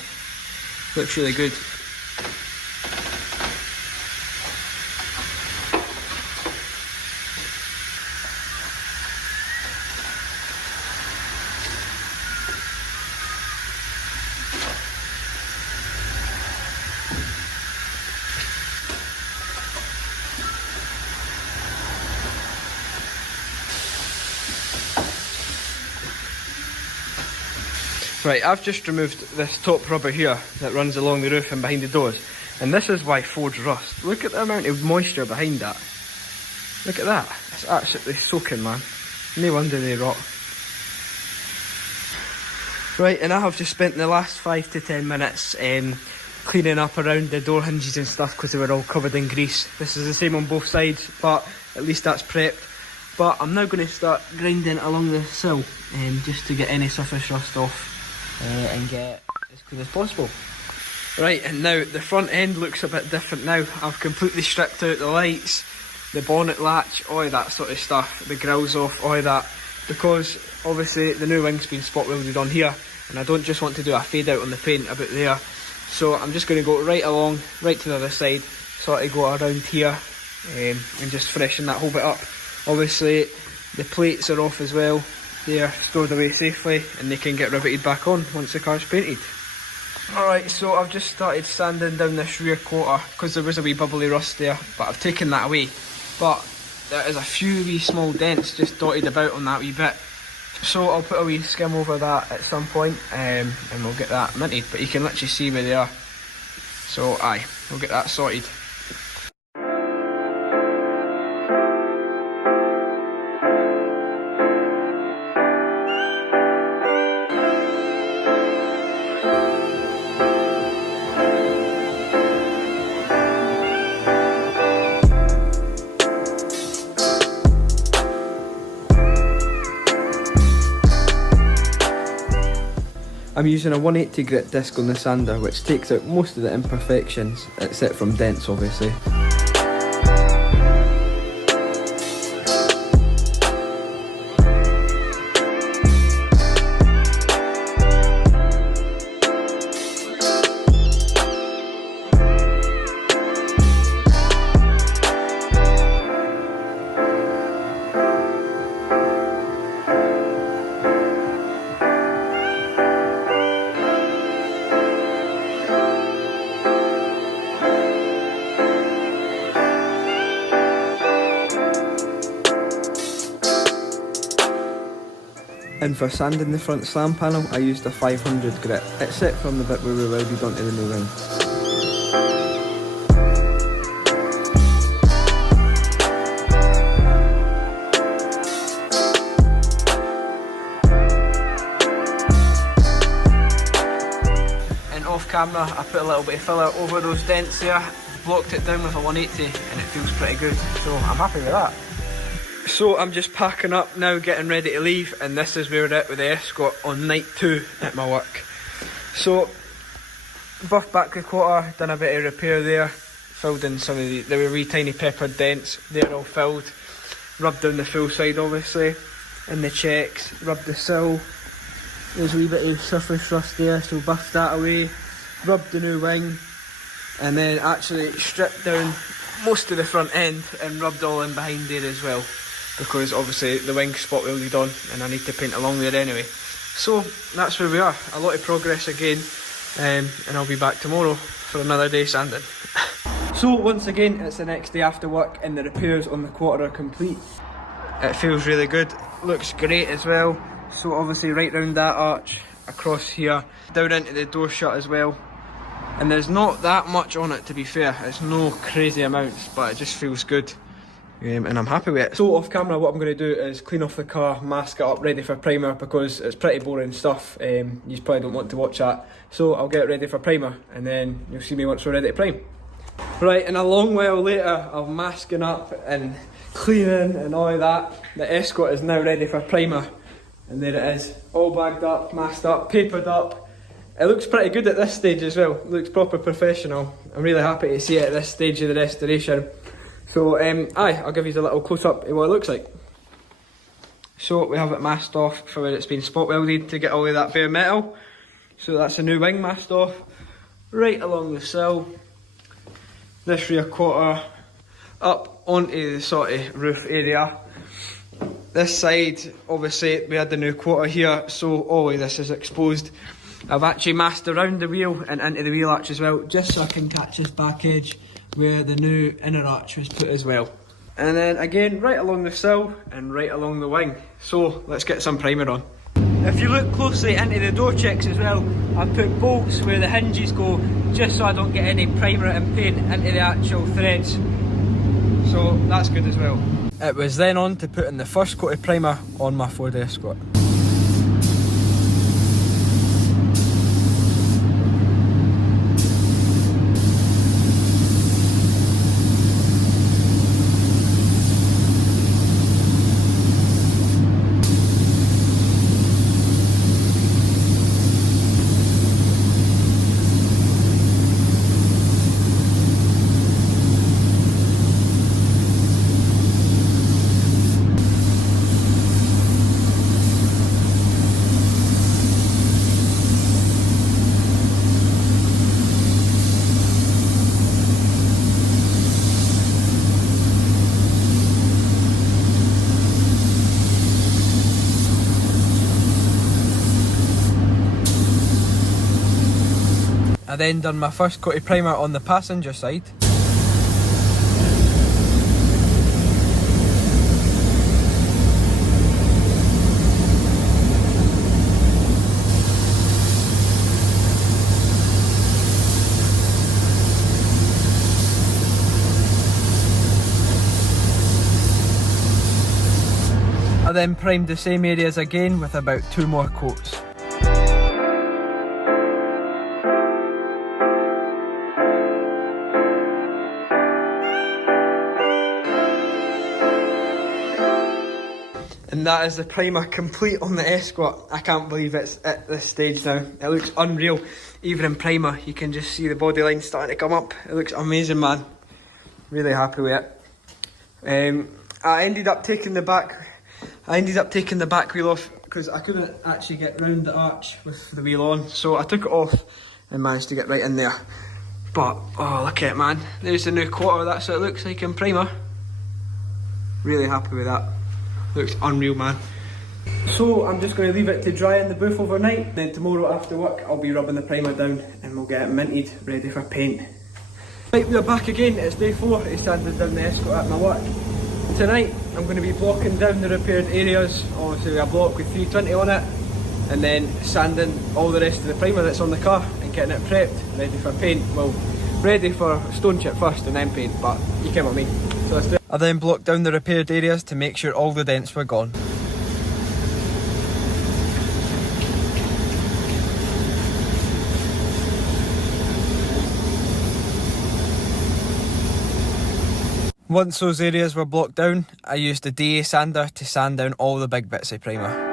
Looks really good. Right, I've just removed this top rubber here that runs along the roof and behind the doors. And this is why Ford's rust. Look at the amount of moisture behind that. Look at that. It's absolutely soaking, man. No wonder they rot. Right, and I have just spent the last 5 to 10 minutes cleaning up around the door hinges and stuff because they were all covered in grease. This is the same on both sides, but at least that's prepped. But I'm now going to start grinding along the sill just to get any surface rust off. And get as clean as possible. Right, and now the front end looks a bit different now. I've completely stripped out the lights, the bonnet latch, all that sort of stuff, the grills off, all that, because obviously the new wing's been spot welded on here, and I don't just want to do a fade out on the paint about there. So I'm just going to go right along, right to the other side, sort of go around here, and just freshen that whole bit up. Obviously the plates are off as well. They are stored away safely and they can get riveted back on once the car's painted. Alright, so I've just started sanding down this rear quarter because there was a wee bubbly rust there, but I've taken that away. But there is a few wee small dents just dotted about on that wee bit. So I'll put a wee skim over that at some point, and we'll get that minted, but you can literally see where they are. So aye, we'll get that sorted. I'm using a 180 grit disc on the sander, which takes out most of the imperfections, except from dents obviously. And for sanding the front slam panel, I used a 500 grit, except from the bit where we welded onto the new wing. And off camera, I put a little bit of filler over those dents there, blocked it down with a 180, and it feels pretty good, so I'm happy with that. So I'm just packing up now, getting ready to leave, and this is where we're at with the Escort on night 2 at my work. So, buffed back the quarter, done a bit of repair there, filled in some of the wee tiny peppered dents, they're all filled, rubbed down the full side obviously, and the checks, rubbed the sill, there's a wee bit of surface rust there, so buffed that away, rubbed the new wing, and then actually stripped down most of the front end and rubbed all in behind there as well, because obviously the wing's spot welded on and I need to paint along there anyway. So that's where we are, a lot of progress again, and I'll be back tomorrow for another day sanding. So once again, it's the next day after work and the repairs on the quarter are complete. It feels really good, looks great as well. So obviously right round that arch, across here, down into the door shut as well. And there's not that much on it, to be fair, it's no crazy amounts, but it just feels good. And I'm happy with it. So off camera, what I'm going to do is clean off the car, mask it up, ready for primer, because it's pretty boring stuff. You probably don't want to watch that. So I'll get it ready for primer, and then you'll see me once we're ready to prime. Right, and a long while later of masking up and cleaning and all of that, the Escort is now ready for primer. And there it is, all bagged up, masked up, papered up. It looks pretty good at this stage as well, it looks proper professional. I'm really happy to see it at this stage of the restoration. So I'll give you a little close up of what it looks like. So we have it masked off for where it's been spot welded to get all of that bare metal. So that's a new wing masked off, right along the sill. This rear quarter up onto the sort of roof area. This side, obviously we had the new quarter here, so all of this is exposed. I've actually masked around the wheel and into the wheel arch as well, just so I can catch this back edge where the new inner arch was put as well. And then again, right along the sill and right along the wing. So let's get some primer on. If you look closely into the door checks as well, I've put bolts where the hinges go, just so I don't get any primer and paint into the actual threads. So that's good as well. It was then on to put in the first coat of primer on my Ford Escort. I then done my first coat of primer on the passenger side. I then primed the same areas again with about 2 more coats. And that is the primer complete on the Escort. I can't believe it's at this stage now. It looks unreal. Even in primer, you can just see the body line starting to come up. It looks amazing, man. Really happy with it. I ended up taking the back wheel off because I couldn't actually get round the arch with the wheel on. So I took it off and managed to get right in there. But, oh, look at it, man. There's the new quarter. That's what it looks like in primer. Really happy with that. Looks unreal, man. So I'm just going to leave it to dry in the booth overnight. Then tomorrow after work I'll be rubbing the primer down and we'll get it minted, ready for paint. Right, we're back again. It's day 4 of sanding down the Escort at my work. Tonight I'm going to be blocking down the repaired areas, obviously a block with 320 on it, and then sanding all the rest of the primer that's on the car and getting it prepped, ready for paint. Well, ready for stone chip first and then paint, but you came with me. So let's do it. I then blocked down the repaired areas to make sure all the dents were gone. Once those areas were blocked down, I used the DA sander to sand down all the big bits of primer.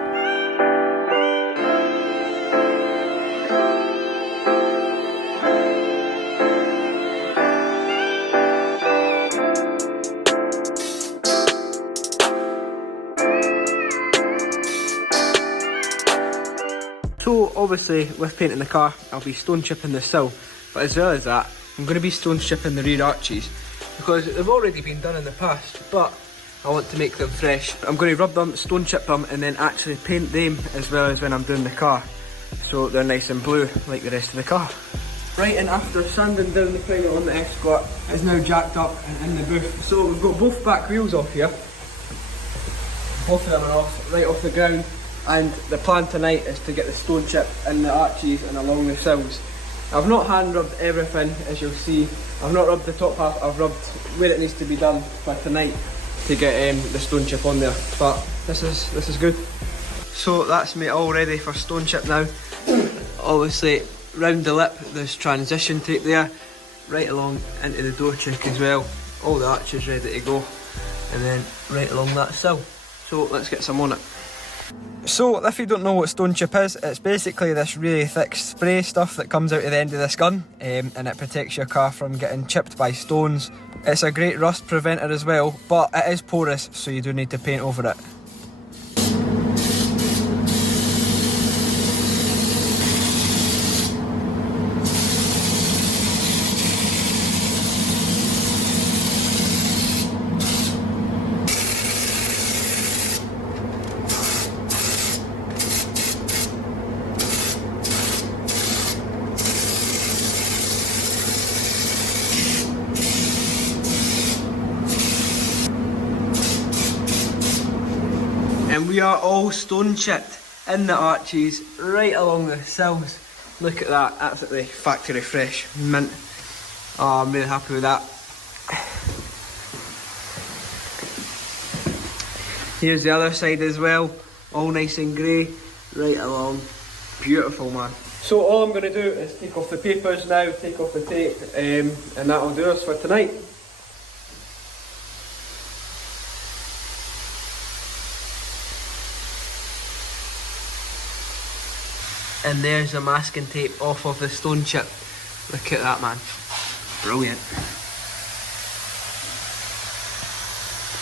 So obviously with painting the car, I'll be stone chipping the sill, but as well as that, I'm going to be stone chipping the rear arches, because they've already been done in the past, but I want to make them fresh. I'm going to rub them, stone chip them, and then actually paint them as well as when I'm doing the car, so they're nice and blue like the rest of the car. Right, and after sanding down the primer on the Escort, it's now jacked up and in the booth. So we've got both back wheels off here. Both of them are off, right off the ground, and the plan tonight is to get the stone chip in the arches and along the sills. I've not hand rubbed everything, as you'll see. I've not rubbed the top half, I've rubbed where it needs to be done for tonight to get the stone chip on there, but this is good. So that's me all ready for stone chip now. Obviously round the lip there's transition tape there, right along into the door check as well, all the arches ready to go, and then right along that sill. So let's get some on it. So if you don't know what stone chip is, it's basically this really thick spray stuff that comes out of the end of this gun, and it protects your car from getting chipped by stones. It's a great rust preventer as well, but it is porous, so you do need to paint over it. And we are all stone chipped in the arches, right along the sills. Look at that, absolutely factory fresh, mint. Oh, I'm really happy with that. Here's the other side as well, all nice and grey, right along. Beautiful, man. So all I'm going to do is take off the papers now, take off the tape, and that'll do us for tonight. And there's the masking tape off of the stone chip. Look at that, man. Brilliant.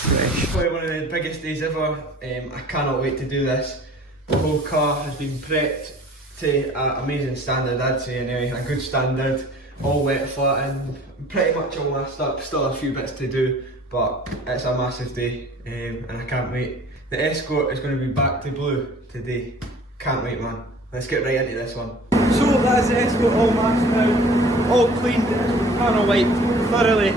Fresh. Probably one of the biggest days ever. I cannot wait to do this. The whole car has been prepped to an amazing standard, I'd say anyway. A good standard. All wet flat and pretty much all messed up. Still a few bits to do, but it's a massive day, and I can't wait. The Escort is going to be back to blue today. Can't wait, man. Let's get right into this one. So that's the Escort all mashed now, all cleaned, panel wiped thoroughly,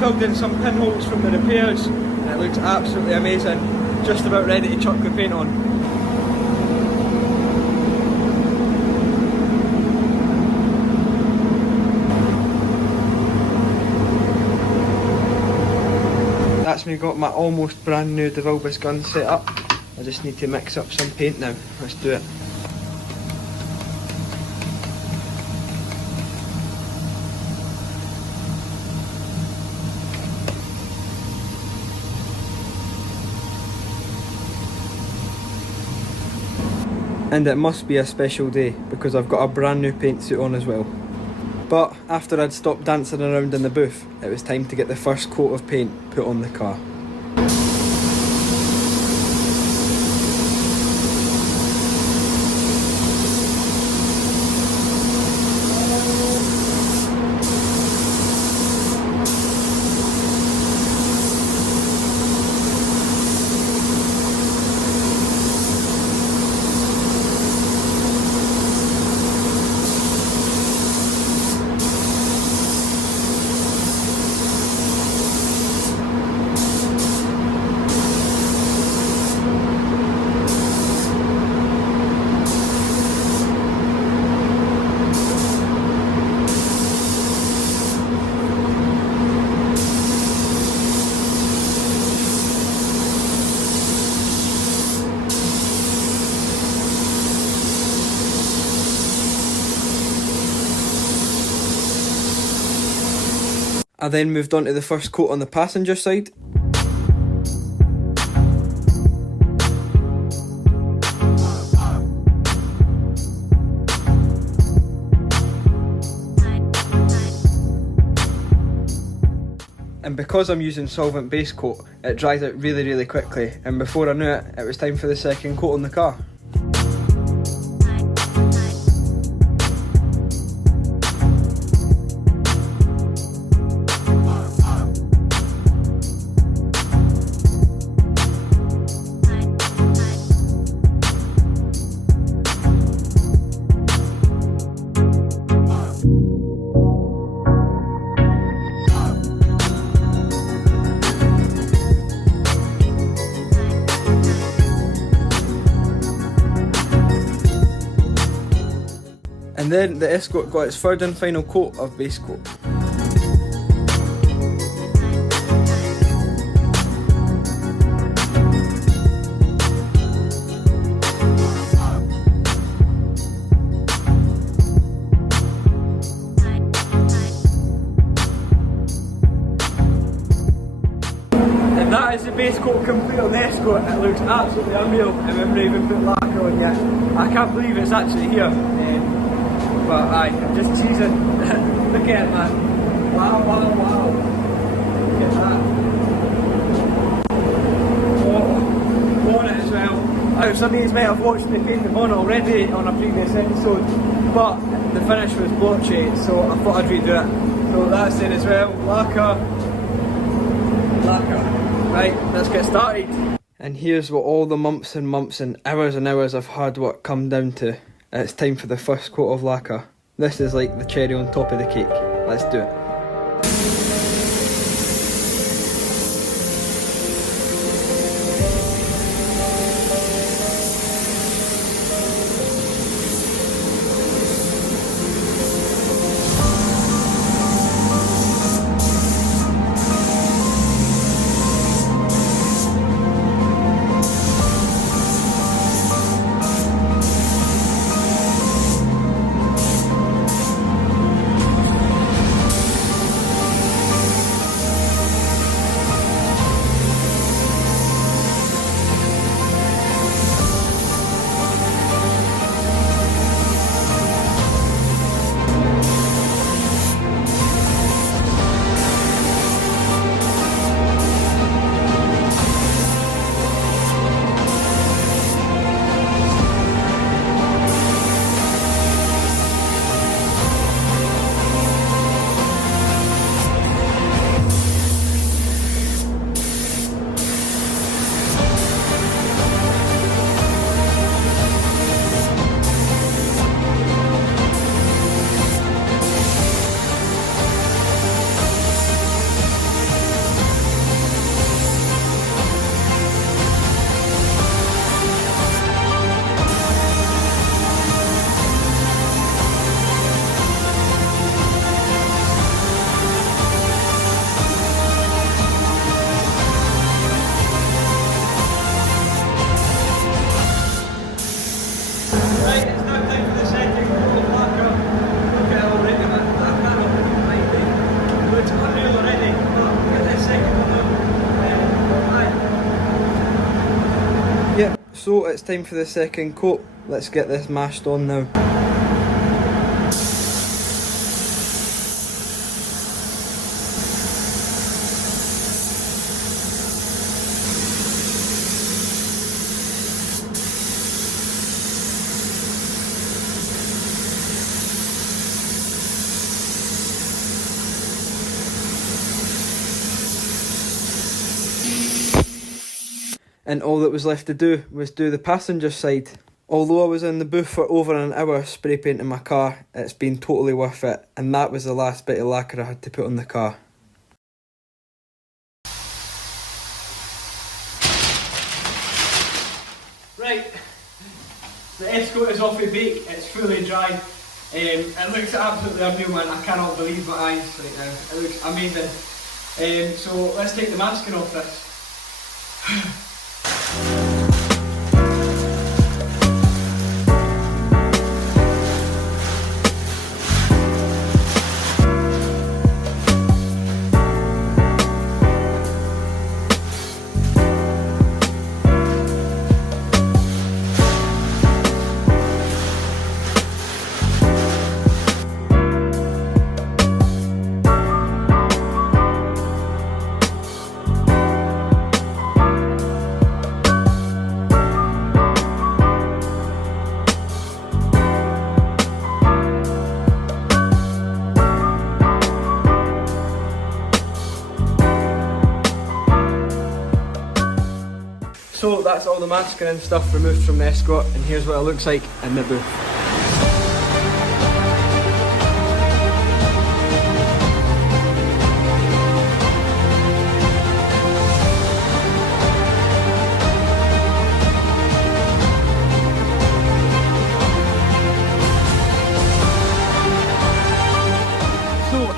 filled in some pinholes from the repairs, and it looks absolutely amazing. Just about ready to chuck the paint on. That's me got my almost brand new DeVilbiss gun set up. I just need to mix up some paint now. Let's do it. And it must be a special day because I've got a brand new paint suit on as well. But after I'd stopped dancing around in the booth, it was time to get the first coat of paint put on the car. I then moved on to the first coat on the passenger side. And because I'm using solvent base coat, it dries out really quickly, and before I knew it, it was time for the second coat on the car. And then the Escort got its third and final coat of base coat. And that is the base coat complete on the Escort. It looks absolutely unreal, and we've not even put lacquer on yet. I can't believe it's actually here. But aye, I'm just cheesing. Look at it, man. Wow. Look at that. Oh, Bonnet as well. Some of you might have watched me paint the bonnet already on a previous episode, but the finish was blotchy, so I thought I'd redo it. So that's it as well. Lacquer. Right, let's get started. And here's what all the months and hours of hard work come down to. It's time for the first coat of lacquer. This is like the cherry on top of the cake. Let's do it. So it's time for the second coat. Let's get this mashed on now. And all that was left to do was do the passenger side. Although I was in the booth for over an hour spray painting my car, it's been totally worth it, and that was the last bit of lacquer I had to put on the car. Right, the Escort is off the bake, it's fully dry. It looks absolutely unreal, man. I cannot believe my eyes right now. It looks amazing. So let's take the masking off this. So that's all the masking and stuff removed from the Escort, and here's what it looks like in the booth.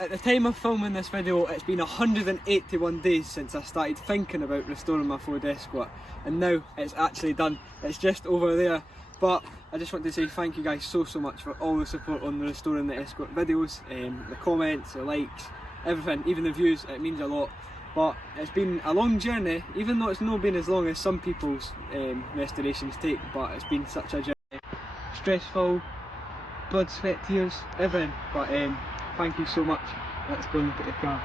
At the time of filming this video, it's been 181 days since I started thinking about restoring my Ford Escort, and now it's actually done. It's just over there, but I just want to say thank you guys so much for all the support on the restoring the Escort videos, the comments, the likes, everything, even the views. It means a lot. But it's been a long journey, even though it's not been as long as some people's restorations take, but it's been such a journey. Stressful, blood, sweat, tears, everything, but thank you so much. Let's go and look at the car.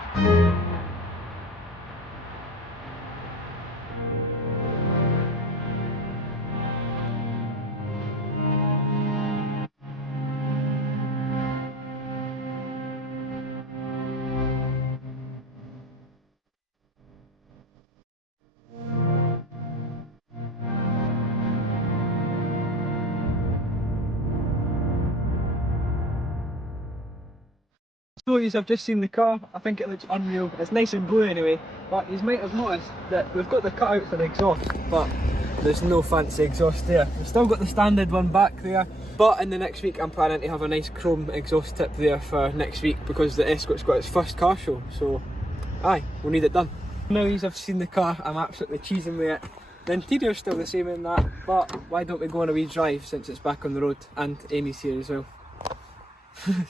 So I've just seen the car. I think it looks unreal. It's nice and blue anyway, but you might have noticed that we've got the cutouts for the exhaust, but there's no fancy exhaust there. We've still got the standard one back there, but in the next week I'm planning to have a nice chrome exhaust tip there for next week, because the Escort's got its first car show, so aye, we'll need it done. Now I've seen the car, I'm absolutely cheesing with it. The interior's still the same in that, but why don't we go on a wee drive since it's back on the road, and Amy's here as well.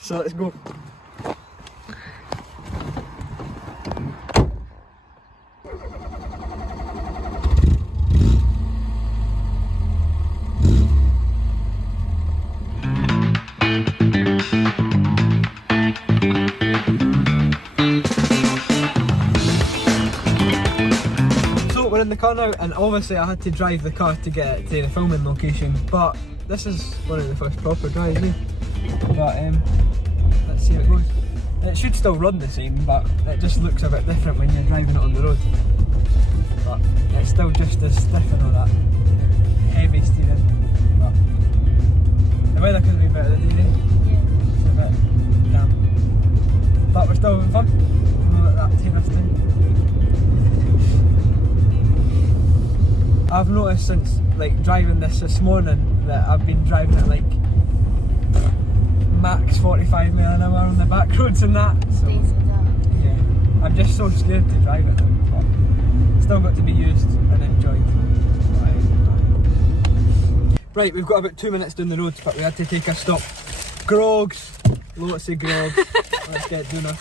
So let's go. We're in the car now, and obviously I had to drive the car to get it to the filming location, but this is one of the first proper drives, but let's see how it goes. It should still run the same, but it just looks a bit different when you're driving it on the road, but it's still just as stiff and all that heavy steering, but the weather could be better today, yeah. It's a bit damp, but we're still having fun. We'll let that take us time. I've noticed since driving this morning that I've been driving at max 45 mile an hour on the back roads and that. So yeah, I'm just so scared to drive it now, but still got to be used and enjoyed. Right, we've got about 2 minutes down the road, but we had to take a stop. Grogs, lots of grogs. Let's get doing this.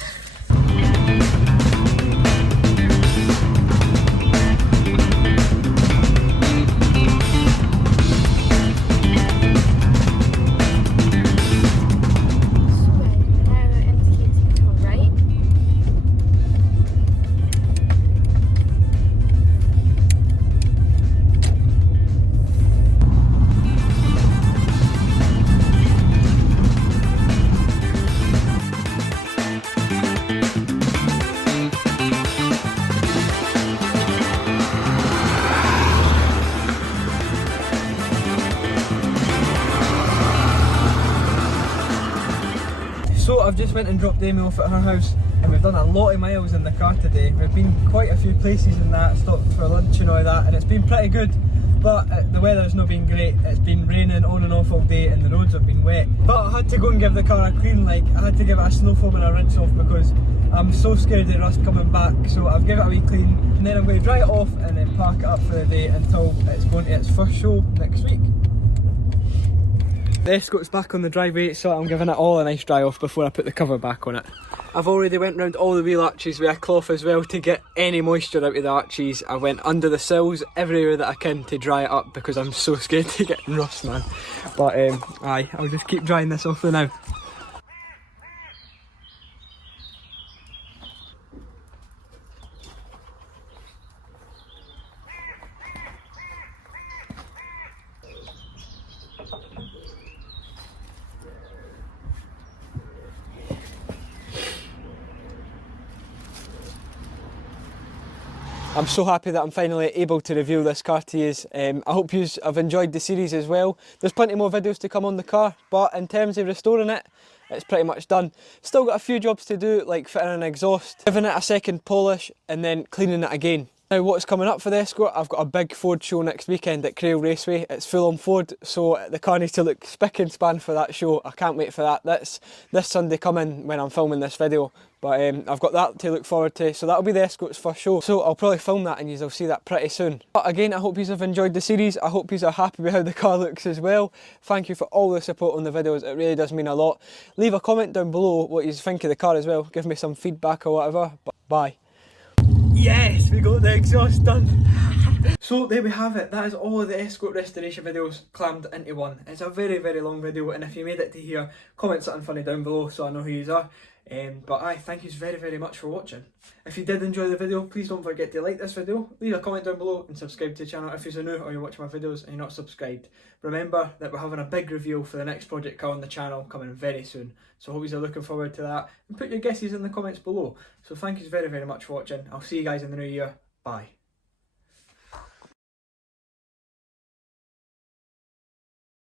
So I've just went and dropped Amy off at her house, and we've done a lot of miles in the car today. We've been quite a few places and that, stopped for lunch and all that, and it's been pretty good. But the weather's not been great. It's been raining on and off all day, and the roads have been wet. But I had to go and give the car a clean, I had to give it a snow foam and a rinse off, because I'm so scared of rust coming back. So I've given it a wee clean, and then I'm going to dry it off and then park it up for the day until it's going to its first show next week. The Escort's back on the driveway, so I'm giving it all a nice dry off before I put the cover back on it. I've already went round all the wheel arches with a cloth as well to get any moisture out of the arches. I went under the sills, everywhere that I can, to dry it up, because I'm so scared to get rust, man. But aye, I'll just keep drying this off for now. I'm so happy that I'm finally able to reveal this car to you. I hope you have enjoyed the series as well. There's plenty more videos to come on the car, but in terms of restoring it, it's pretty much done. Still got a few jobs to do, like fitting an exhaust, giving it a second polish, and then cleaning it again. Now what's coming up for the Escort, I've got a big Ford show next weekend at Crail Raceway. It's full on Ford, so the car needs to look spick and span for that show. I can't wait for that. That's this Sunday coming when I'm filming this video. But I've got that to look forward to, so that'll be the Escort's first show. So I'll probably film that and you'll see that pretty soon. But again, I hope you have enjoyed the series. I hope you are happy with how the car looks as well. Thank you for all the support on the videos, it really does mean a lot. Leave a comment down below what you think of the car as well. Give me some feedback or whatever. But bye. Yes, we got the exhaust done. So there we have it, that is all of the Escort restoration videos crammed into one. It's a very, very long video, and if you made it to here, comment something funny down below so I know who you are. But thank you very, very much for watching. If you did enjoy the video, please don't forget to like this video, leave a comment down below and subscribe to the channel if you're new or you're watching my videos and you're not subscribed. Remember that we're having a big reveal for the next project car on the channel coming very soon. So I hope you're looking forward to that, and put your guesses in the comments below. So thank you very, very much for watching. I'll see you guys in the new year. Bye.